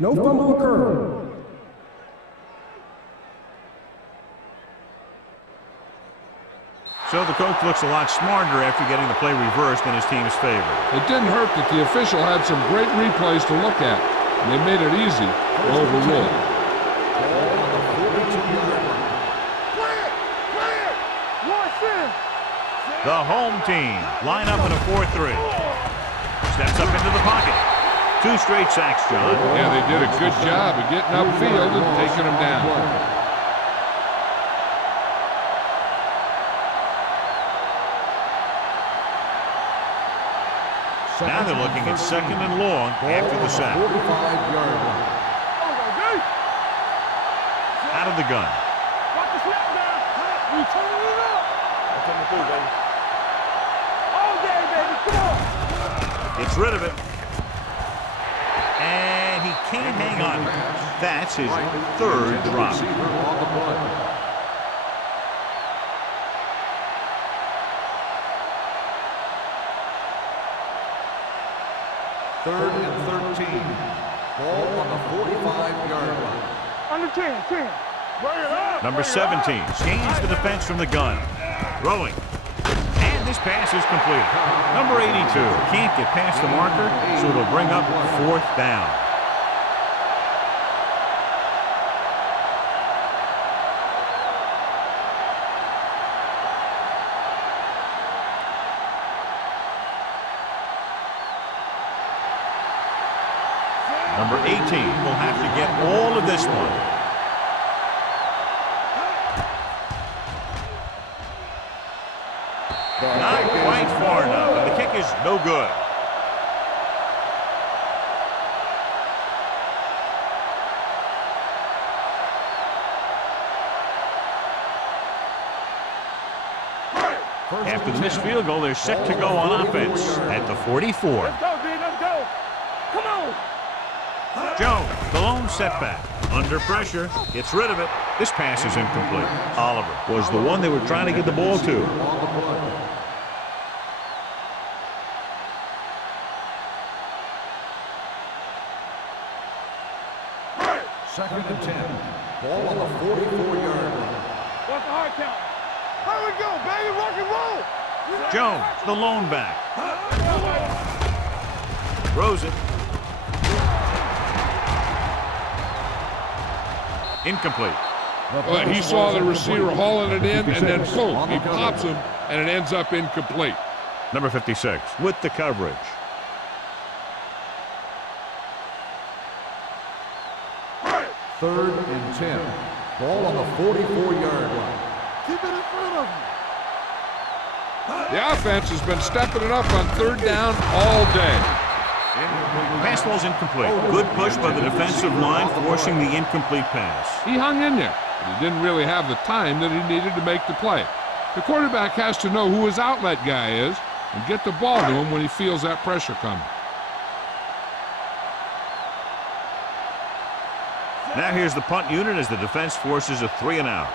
No fumble occurred. So the coach looks a lot smarter after getting the play reversed in his team's favor. It didn't hurt that the official had some great replays to look at, and they made it easy to overrule. Play it. Play it. Watch in. The home team line up in a 4-3. Steps up into the pocket. 2 straight sacks, John. Yeah, they did a good job of getting upfield and taking them down. Now they're looking at second and long after the sack. 45-yard line. Out of the gun. Watch the snap down. We turn it up. That's what we do, baby. All day, baby. Come on. Gets rid of it. And he can't hang on. That's his third drop. Receiver on the play. Third and 13. Ball on the 45-yard line. Under 10, 10. Bring it up. Number 17 scans the defense from the gun. Throwing. And this pass is completed. Number 82 can't get past the marker, so it'll bring up 4th down. Number 18 will have to get all of this one. Not quite far enough, and the kick is no good. After the missed field goal, they're set to go on offense at the 44. Let's go, D. Let's go. Come on. Jones, the lone setback. Under pressure, gets rid of it. This pass is incomplete. Oliver was the one they were trying to get the ball to. Second and 10. Ball on the 44-yard line. What's the hard count? Here we go, baby. Rock and roll. Jones, the lone back. Throws it. Incomplete. Well, he saw the receiver hauling it in, and then boom, he pops him, and it ends up incomplete. Number 56 with the coverage. Third and 10. Ball on the 44-yard line. Keep it in front of you. The offense has been stepping it up on third down all day. Pass ball's incomplete. Good push by the defensive line, forcing the incomplete pass. He hung in there, but he didn't really have the time that he needed to make the play. The quarterback has to know who his outlet guy is and get the ball to him when he feels that pressure coming. Now here's the punt unit as the defense forces a 3-and-out.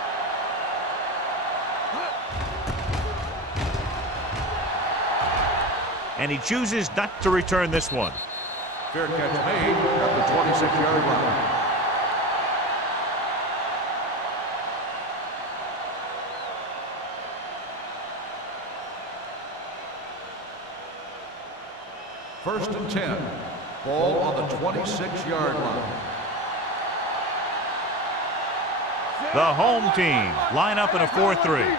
And he chooses not to return this one. Fair catch made at the 26-yard line. First and 10. Ball on the 26-yard line. The home team line up in a 4-3.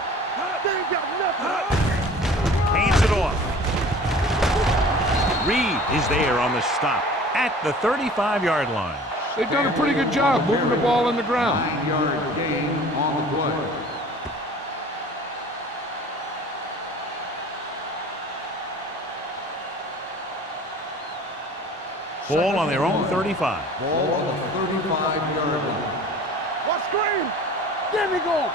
Hands it off. Reed is there on the stop at the 35-yard line. They've done a pretty good job moving the ball in the ground. 9-yard gain on the play. Ball on their own 35. Ball on the 35-yard line. What screen? There we go.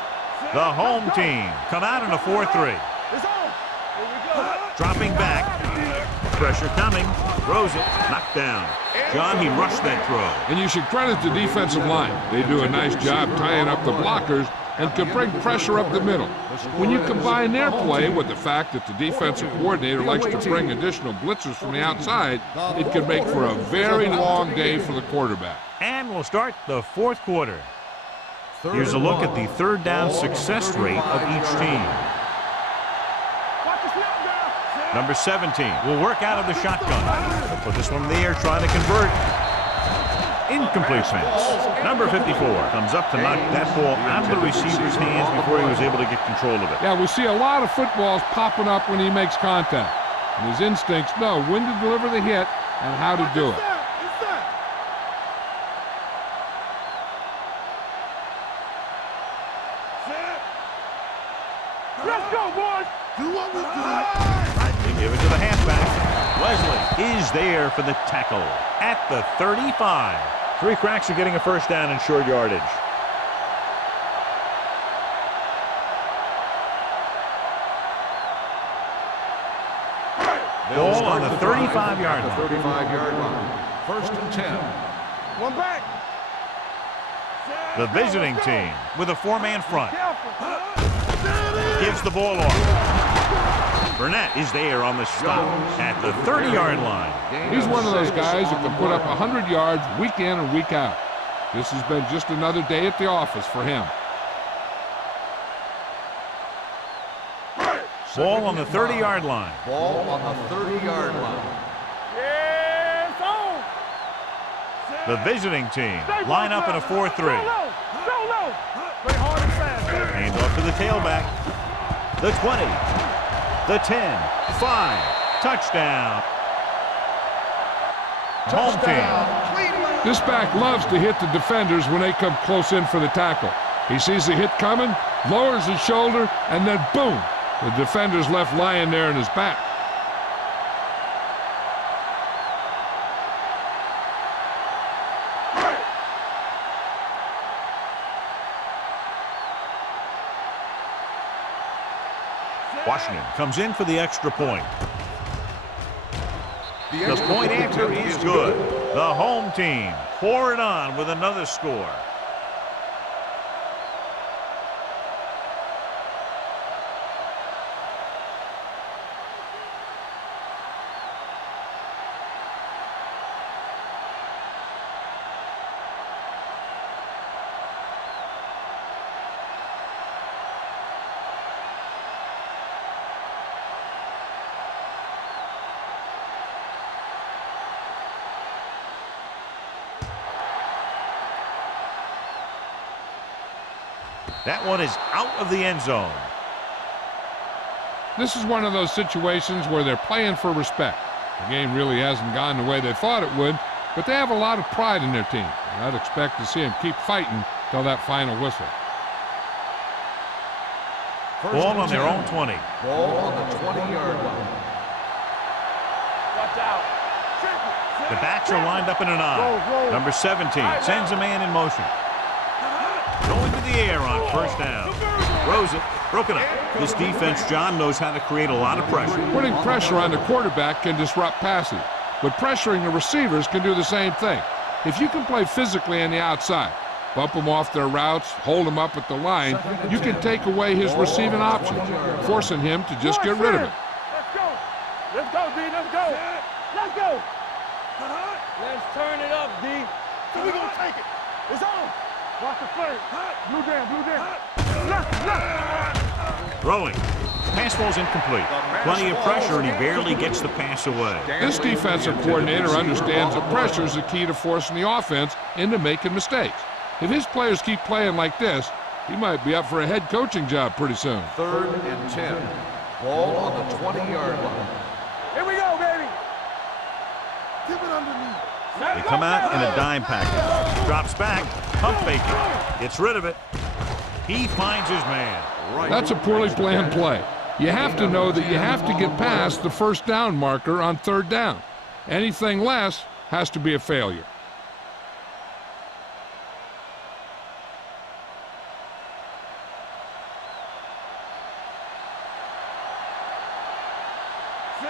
The home team come out in a 4-3. It's on. Here we go. Dropping back. Pressure coming. Throws it. Knocked down. John, he rushed that throw. And you should credit the defensive line. They do a nice job tying up the blockers and can bring pressure up the middle. When you combine their play with the fact that the defensive coordinator likes to bring additional blitzers from the outside, it can make for a very long day for the quarterback. And we'll start the fourth quarter. Here's a look at the third down success rate of each team. Watch the snap now. Number 17 will work out of the shotgun. They'll put this one in the air, trying to convert. Incomplete pass. Number 54 comes up to knock that ball out of the receiver's hands before he was able to get control of it. Yeah, we see a lot of footballs popping up when he makes contact. And his instincts know when to deliver the hit and how to do it. It's that. Let's go, boys. Do what we do. They give it to the halfback. Wesley is there for the tackle at the 35. 3 cracks are getting a first down in short yardage. Ball on the 35-yard line. 35-yard line. First and 10. One back. The visiting team with a 4-man front. Gives the ball off. Burnett is there on the stop at the 30-yard line. He's one of those guys that can put up 100 yards week in and week out. This has been just another day at the office for him. Ball on the 30-yard line. Ball on the 30-yard line. Yes, on. The visiting team line up in a 4-3. Go low. Play hard and fast. Hands off to the tailback. The 20. The 10. 5. Touchdown. Home team. This back loves to hit the defenders when they come close in for the tackle. He sees the hit coming, lowers his shoulder, and then boom, The defender's left lying there in his back. Washington comes in for the extra point. The point answer is good. The home team pour it on with another score. That one is out of the end zone. This is one of those situations where they're playing for respect. The game really hasn't gone the way they thought it would, but they have a lot of pride in their team. I'd expect to see them keep fighting till that final whistle. Ball on their own 20. Ball on the 20-yard line. Watch out. The backs are lined up in an I. Number 17 sends a man in motion. Going to the air on first down. Throws it. Broken up. This defense, John, knows how to create a lot of pressure. Putting pressure on the quarterback can disrupt passing, but pressuring the receivers can do the same thing. If you can play physically on the outside, bump them off their routes, hold them up at the line, you can take away his receiving options, forcing him to just get rid of it. Let's go. Let's go, D. Let's go. Let's go. Let's turn it up, D. So we're going to take it. It's on. Watch the play. Blue down, blue down. Left. Throwing. Pass ball's incomplete. Plenty of pressure, and he barely gets the pass away. This defensive coordinator understands that pressure is the key to forcing the offense into making mistakes. If his players keep playing like this, he might be up for a head coaching job pretty soon. 3rd and 10. Ball on the 20-yard line. Here we go, baby. Keep it underneath. They come out in a dime package. Drops back. Pump fake it. Gets rid of it. He finds his man. That's a poorly planned play. You have to know that you have to get past the first down marker on 3rd down. Anything less has to be a failure.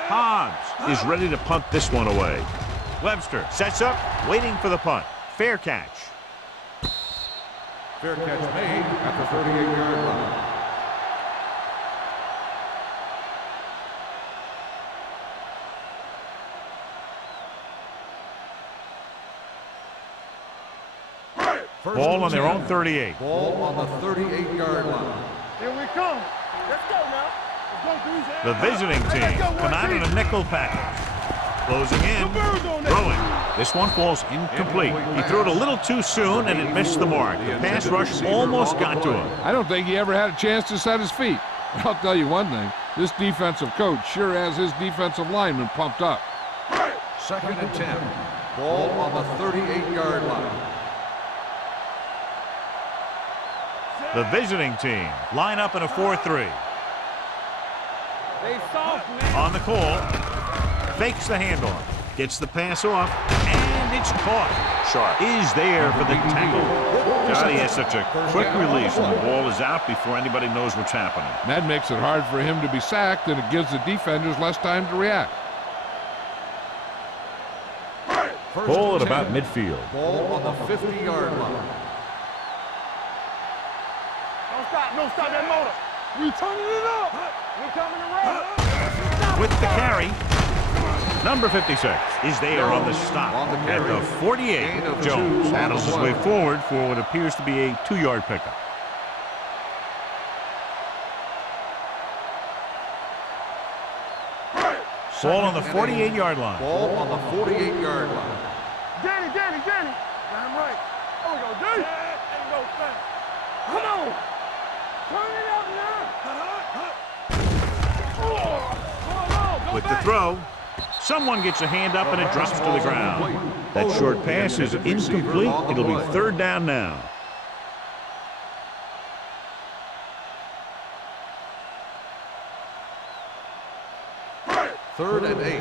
Hobbs is ready to punt this one away. Webster sets up, waiting for the punt. Fair catch. Fair catch made at the 38-yard line. Ball on their own 38. Ball on the 38-yard line. Here we come. Let's go now. Let's go, dudes. The visiting team come out in a nickel package. Closing in, throwing. This one falls incomplete. He threw it a little too soon, and it missed the mark. The pass rush almost got to him. I don't think he ever had a chance to set his feet. But I'll tell you one thing, this defensive coach sure has his defensive linemen pumped up. 2nd and 10. Ball on the 38-yard line. The visiting team line up in a 4-3. They soft, man. On the call, fakes the handoff, gets the pass off, and it's caught. Sharp is there for the tackle. Johnny has such a quick release, and the ball is out before anybody knows what's happening. That makes it hard for him to be sacked, and it gives the defenders less time to react. Ball at about midfield. Ball on the 50-yard line. Don't stop that motor. We turning it up. We coming around. With the carry, number 56 is there on the stop at the 48. Jones handles his way forward for what appears to be a 2-yard pickup. Ball on the 48-yard line. Ball on the 48-yard line. Danny. Damn right. There we go, dude. Ain't no thing. Come on. Turn it up now. With the throw, someone gets a hand up and it drops to the ground. That short pass is incomplete. It'll be 3rd down now. 3rd and 8.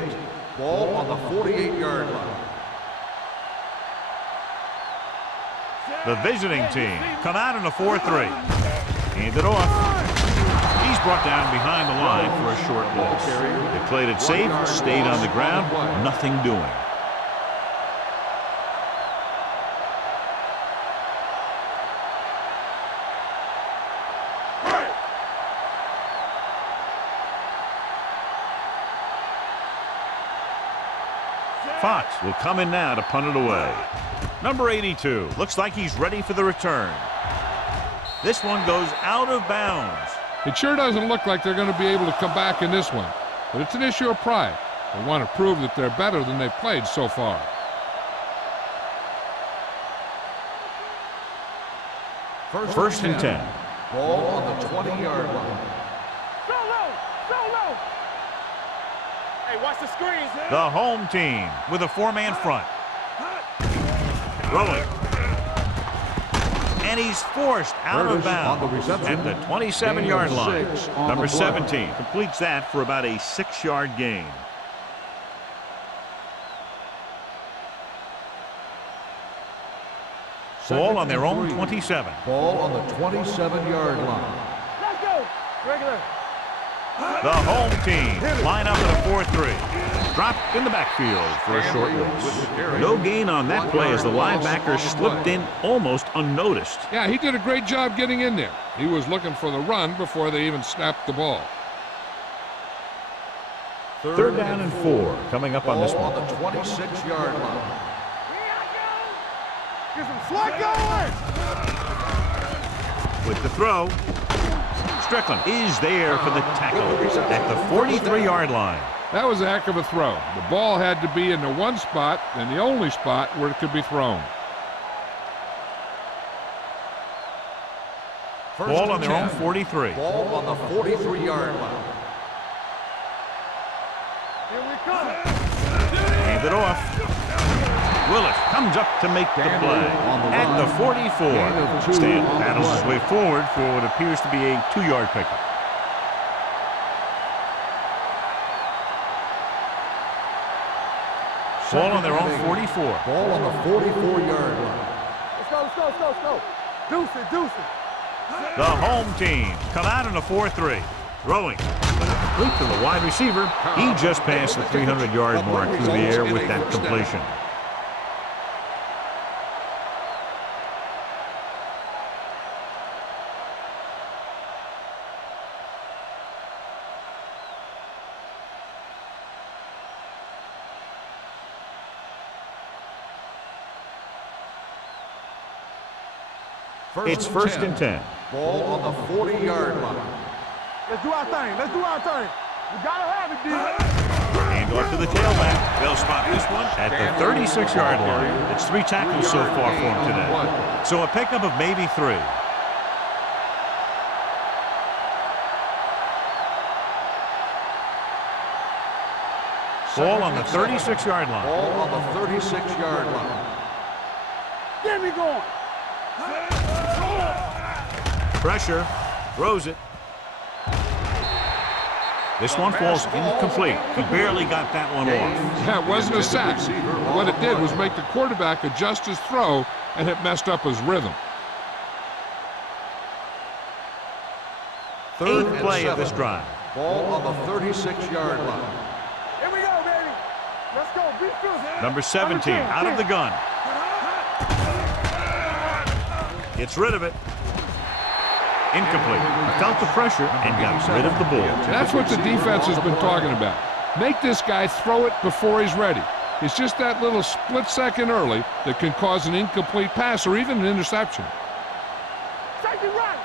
Ball on the 48-yard line. The visiting team come out in a 4-3. Hand it off. He's brought down behind the line for a short loss. They played it safe, stayed on the ground, nothing doing. Fox will come in now to punt it away. Number 82 looks like he's ready for the return. This one goes out of bounds. It sure doesn't look like they're going to be able to come back in this one, but it's an issue of pride. They want to prove that they're better than they've played so far. First and 10. 10. Ball on the 20-yard line. Go low! Go low! Hey, watch the screens. The home team with a 4-man front. Rolling. And he's forced out of bounds at the 27-yard line. Number 17 completes that for about a 6-yard gain. Ball on their own 27. Ball on the 27-yard line. Let's go! Regular. The home team line up in a 4-3. Dropped in the backfield for a short loss. No gain on that play as the linebacker slipped in almost unnoticed. Yeah, he did a great job getting in there. He was looking for the run before they even snapped the ball. 3rd down and 4 coming up on this one. On the 26-yard line. Get some slug going! With the throw, Strickland is there for the tackle at the 43-yard line. That was a heck of a throw. The ball had to be in the one spot and the only spot where it could be thrown. Ball on their own 43. Ball on the 43-yard line. Here we come! Hand it off. Willis comes up to make the play at the 44. Stan battles his way forward for what appears to be a 2-yard pickup. Ball on their own 44. Ball on the 44-yard line. Let's go, let's go, let's go, let's go! Deuce it, deuce it! The home team come out in a 4-3. Throwing. Complete to the wide receiver. He just passed the 300-yard mark through the air with that completion. It's 1st and 10. Ball on the 40-yard line. Let's do our thing, let's do our thing! We gotta have it, D! Hand off to the tailback. They'll spot this one at the 36-yard line. It's 3 tackles so far for him today. So a pickup of maybe 3. Ball on the 36-yard line. Ball on the 36-yard line. Get me going! Pressure. Throws it. This one falls incomplete. He barely got that one off. Yeah, it wasn't a sack. What it did was make the quarterback adjust his throw, and it messed up his rhythm. 8th play of this drive. Ball on the 36-yard line. Here we go, baby! Let's go, beat this! Number 17 out of the gun. Gets rid of it. Incomplete. He felt the pressure and got rid of the ball. That's what the defense has been talking about. Make this guy throw it before he's ready. It's just that little split second early that can cause an incomplete pass or even an interception. Safety right!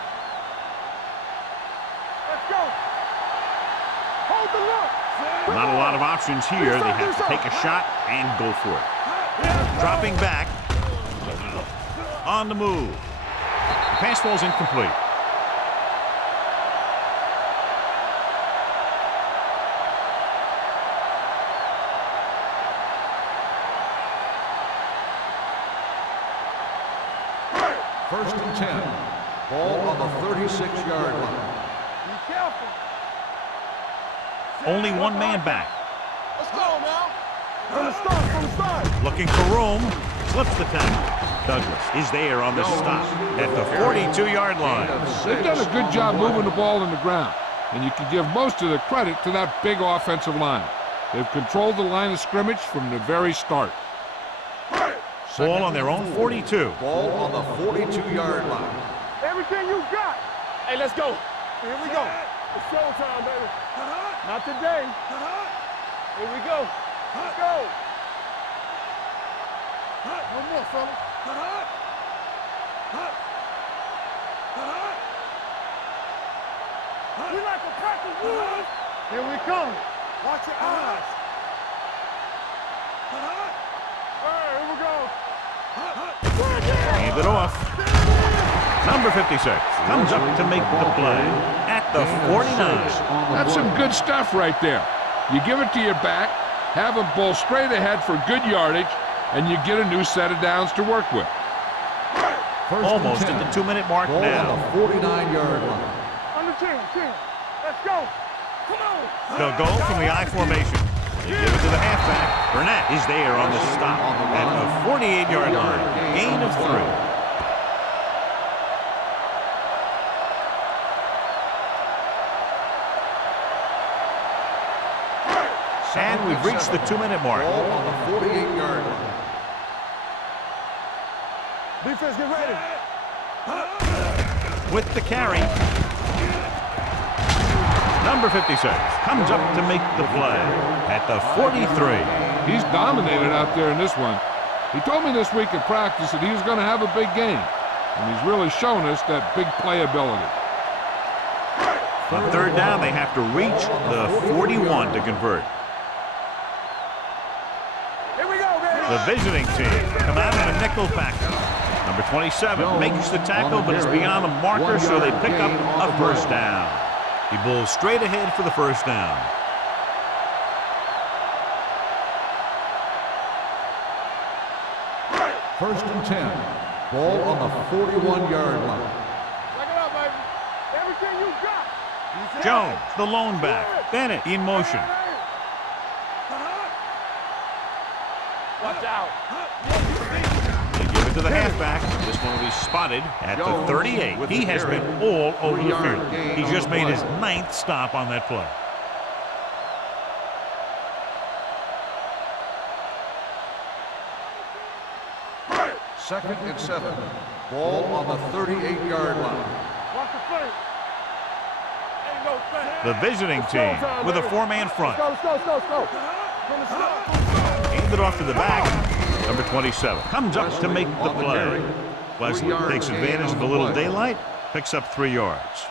Let's go! Hold the look! Not a lot of options here. They have to take a shot and go for it. Dropping back. On the move. The pass ball's incomplete. First and 10. Ball on the 36-yard line. Be careful. Only one man back. Let's go now. From the start. Looking for room. Slips the tackle. Douglas is there on the stop at the 42-yard line. They've done a good job moving the ball in the ground, and you can give most of the credit to that big offensive line. They've controlled the line of scrimmage from the very start. Ball on their own 42. Ball on the 42-yard line. Everything you got. Hey, let's go. Here we go. It's showtime, baby. Not today. Here we go. Let's go. One more, fella. We like a pack of wolves. Here we come. Watch your eyes. Hey, here we go. Hand it off. Number 56 comes up to make the play at the 49. That's some good stuff right there. You give it to your back, have him pull straight ahead for good yardage, and you get a new set of downs to work with. Almost at the 2-minute mark Ball now. on the 49-yard line. Under 10. Let's go. Come on. They'll go from the I formation. They give it to the halfback. Burnett is there on the stop at the 48-yard line. Gain of 3. And we've reached the 2-minute mark. Ball on the 48-yard line. Defense, get ready. With the carry. Number 56 comes up to make the play at the 43. He's dominated out there in this one. He told me this week at practice that he was going to have a big game, and he's really shown us that big playability. On third down, they have to reach the 41 to convert. Here we go, baby. The visiting team come out in a nickel package. Number 27 makes the tackle, but is beyond the marker, so they pick up a first down. He bulls straight ahead for the first down. First and 10. Ball on the 41-yard line. Check it out, baby. Everything you got. Jones, the lone back. Bennett in motion. Watch out. They give it to the halfback. This one will be spotted at the 38. He has been all over the field. He just made his 9th stop on that play. Second and 7. Ball on the 38-yard line. Watch the play. Ain't no thing. The visiting team with a 4-man front. Let's go. From the start. Hand it off to the back. Number 27 comes up to make the play. Wesley takes advantage of a little daylight, picks up 3 yards.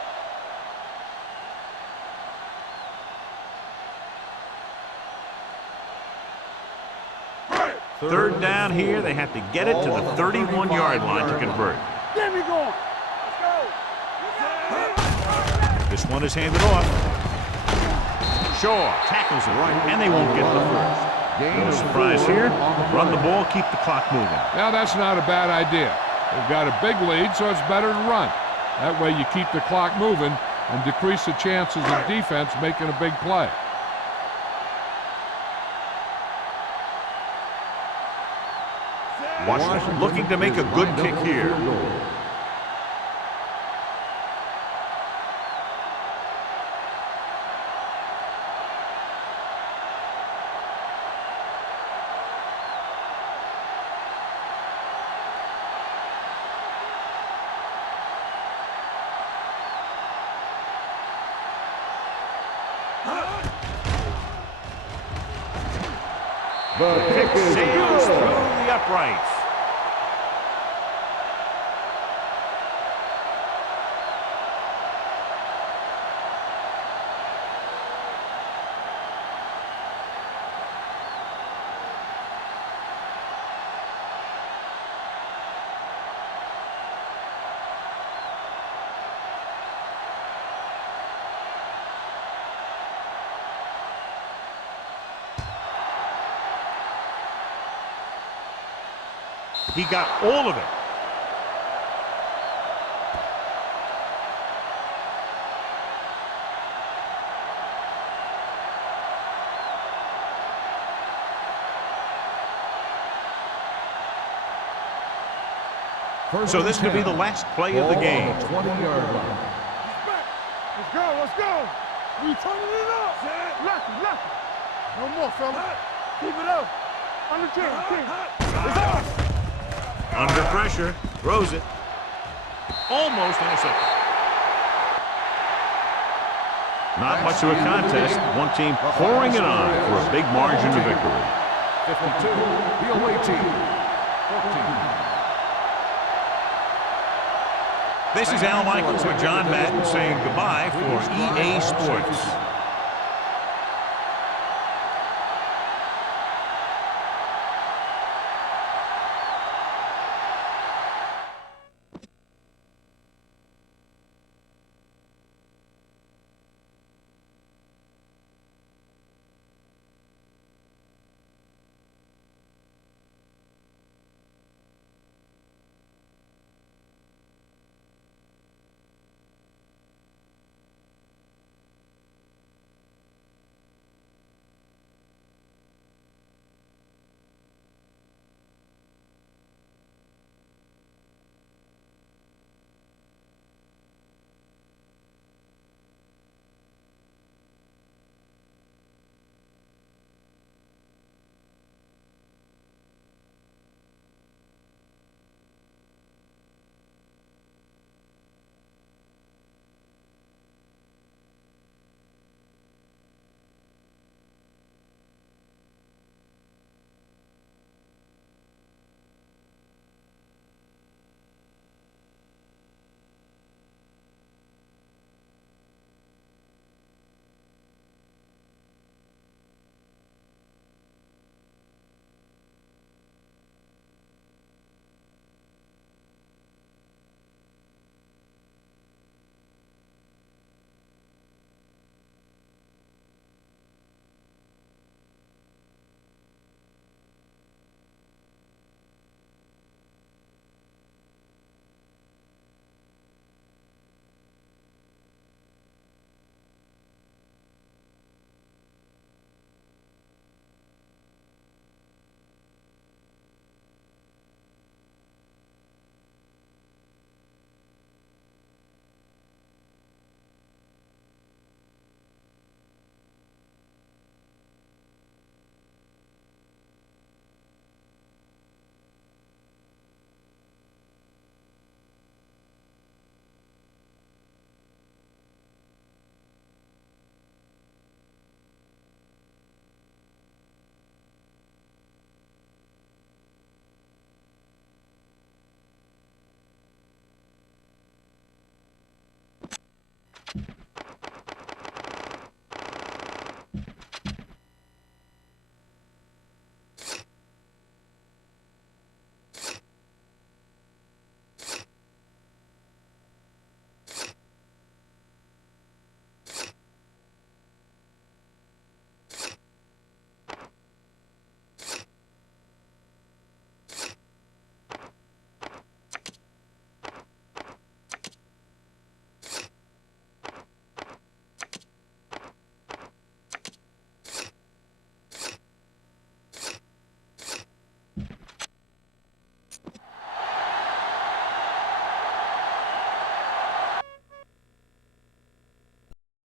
Third down here, they have to get it to the 31-yard line to convert. Get me going. Let's go. This one is handed off. Shaw tackles it, and they won't get the first. No surprise here. Run the ball, keep the clock moving. Now, that's not a bad idea. They've got a big lead, so it's better to run. That way you keep the clock moving and decrease the chances of defense making a big play. Washington looking to make a good kick here. The kick is Sails through good. the uprights. He got all of it. So this could be the last play of the game. 20-yard line. Let's go, let's go. We turning it up. Lefty. No more, fella. Keep it up. Under 10. It's on. Under pressure. Throws it. Almost intercepted. Not much of a contest. One team pouring it on for a big margin of victory. 52, the away team. 14. This is Al Michaels with John Madden saying goodbye for EA Sports.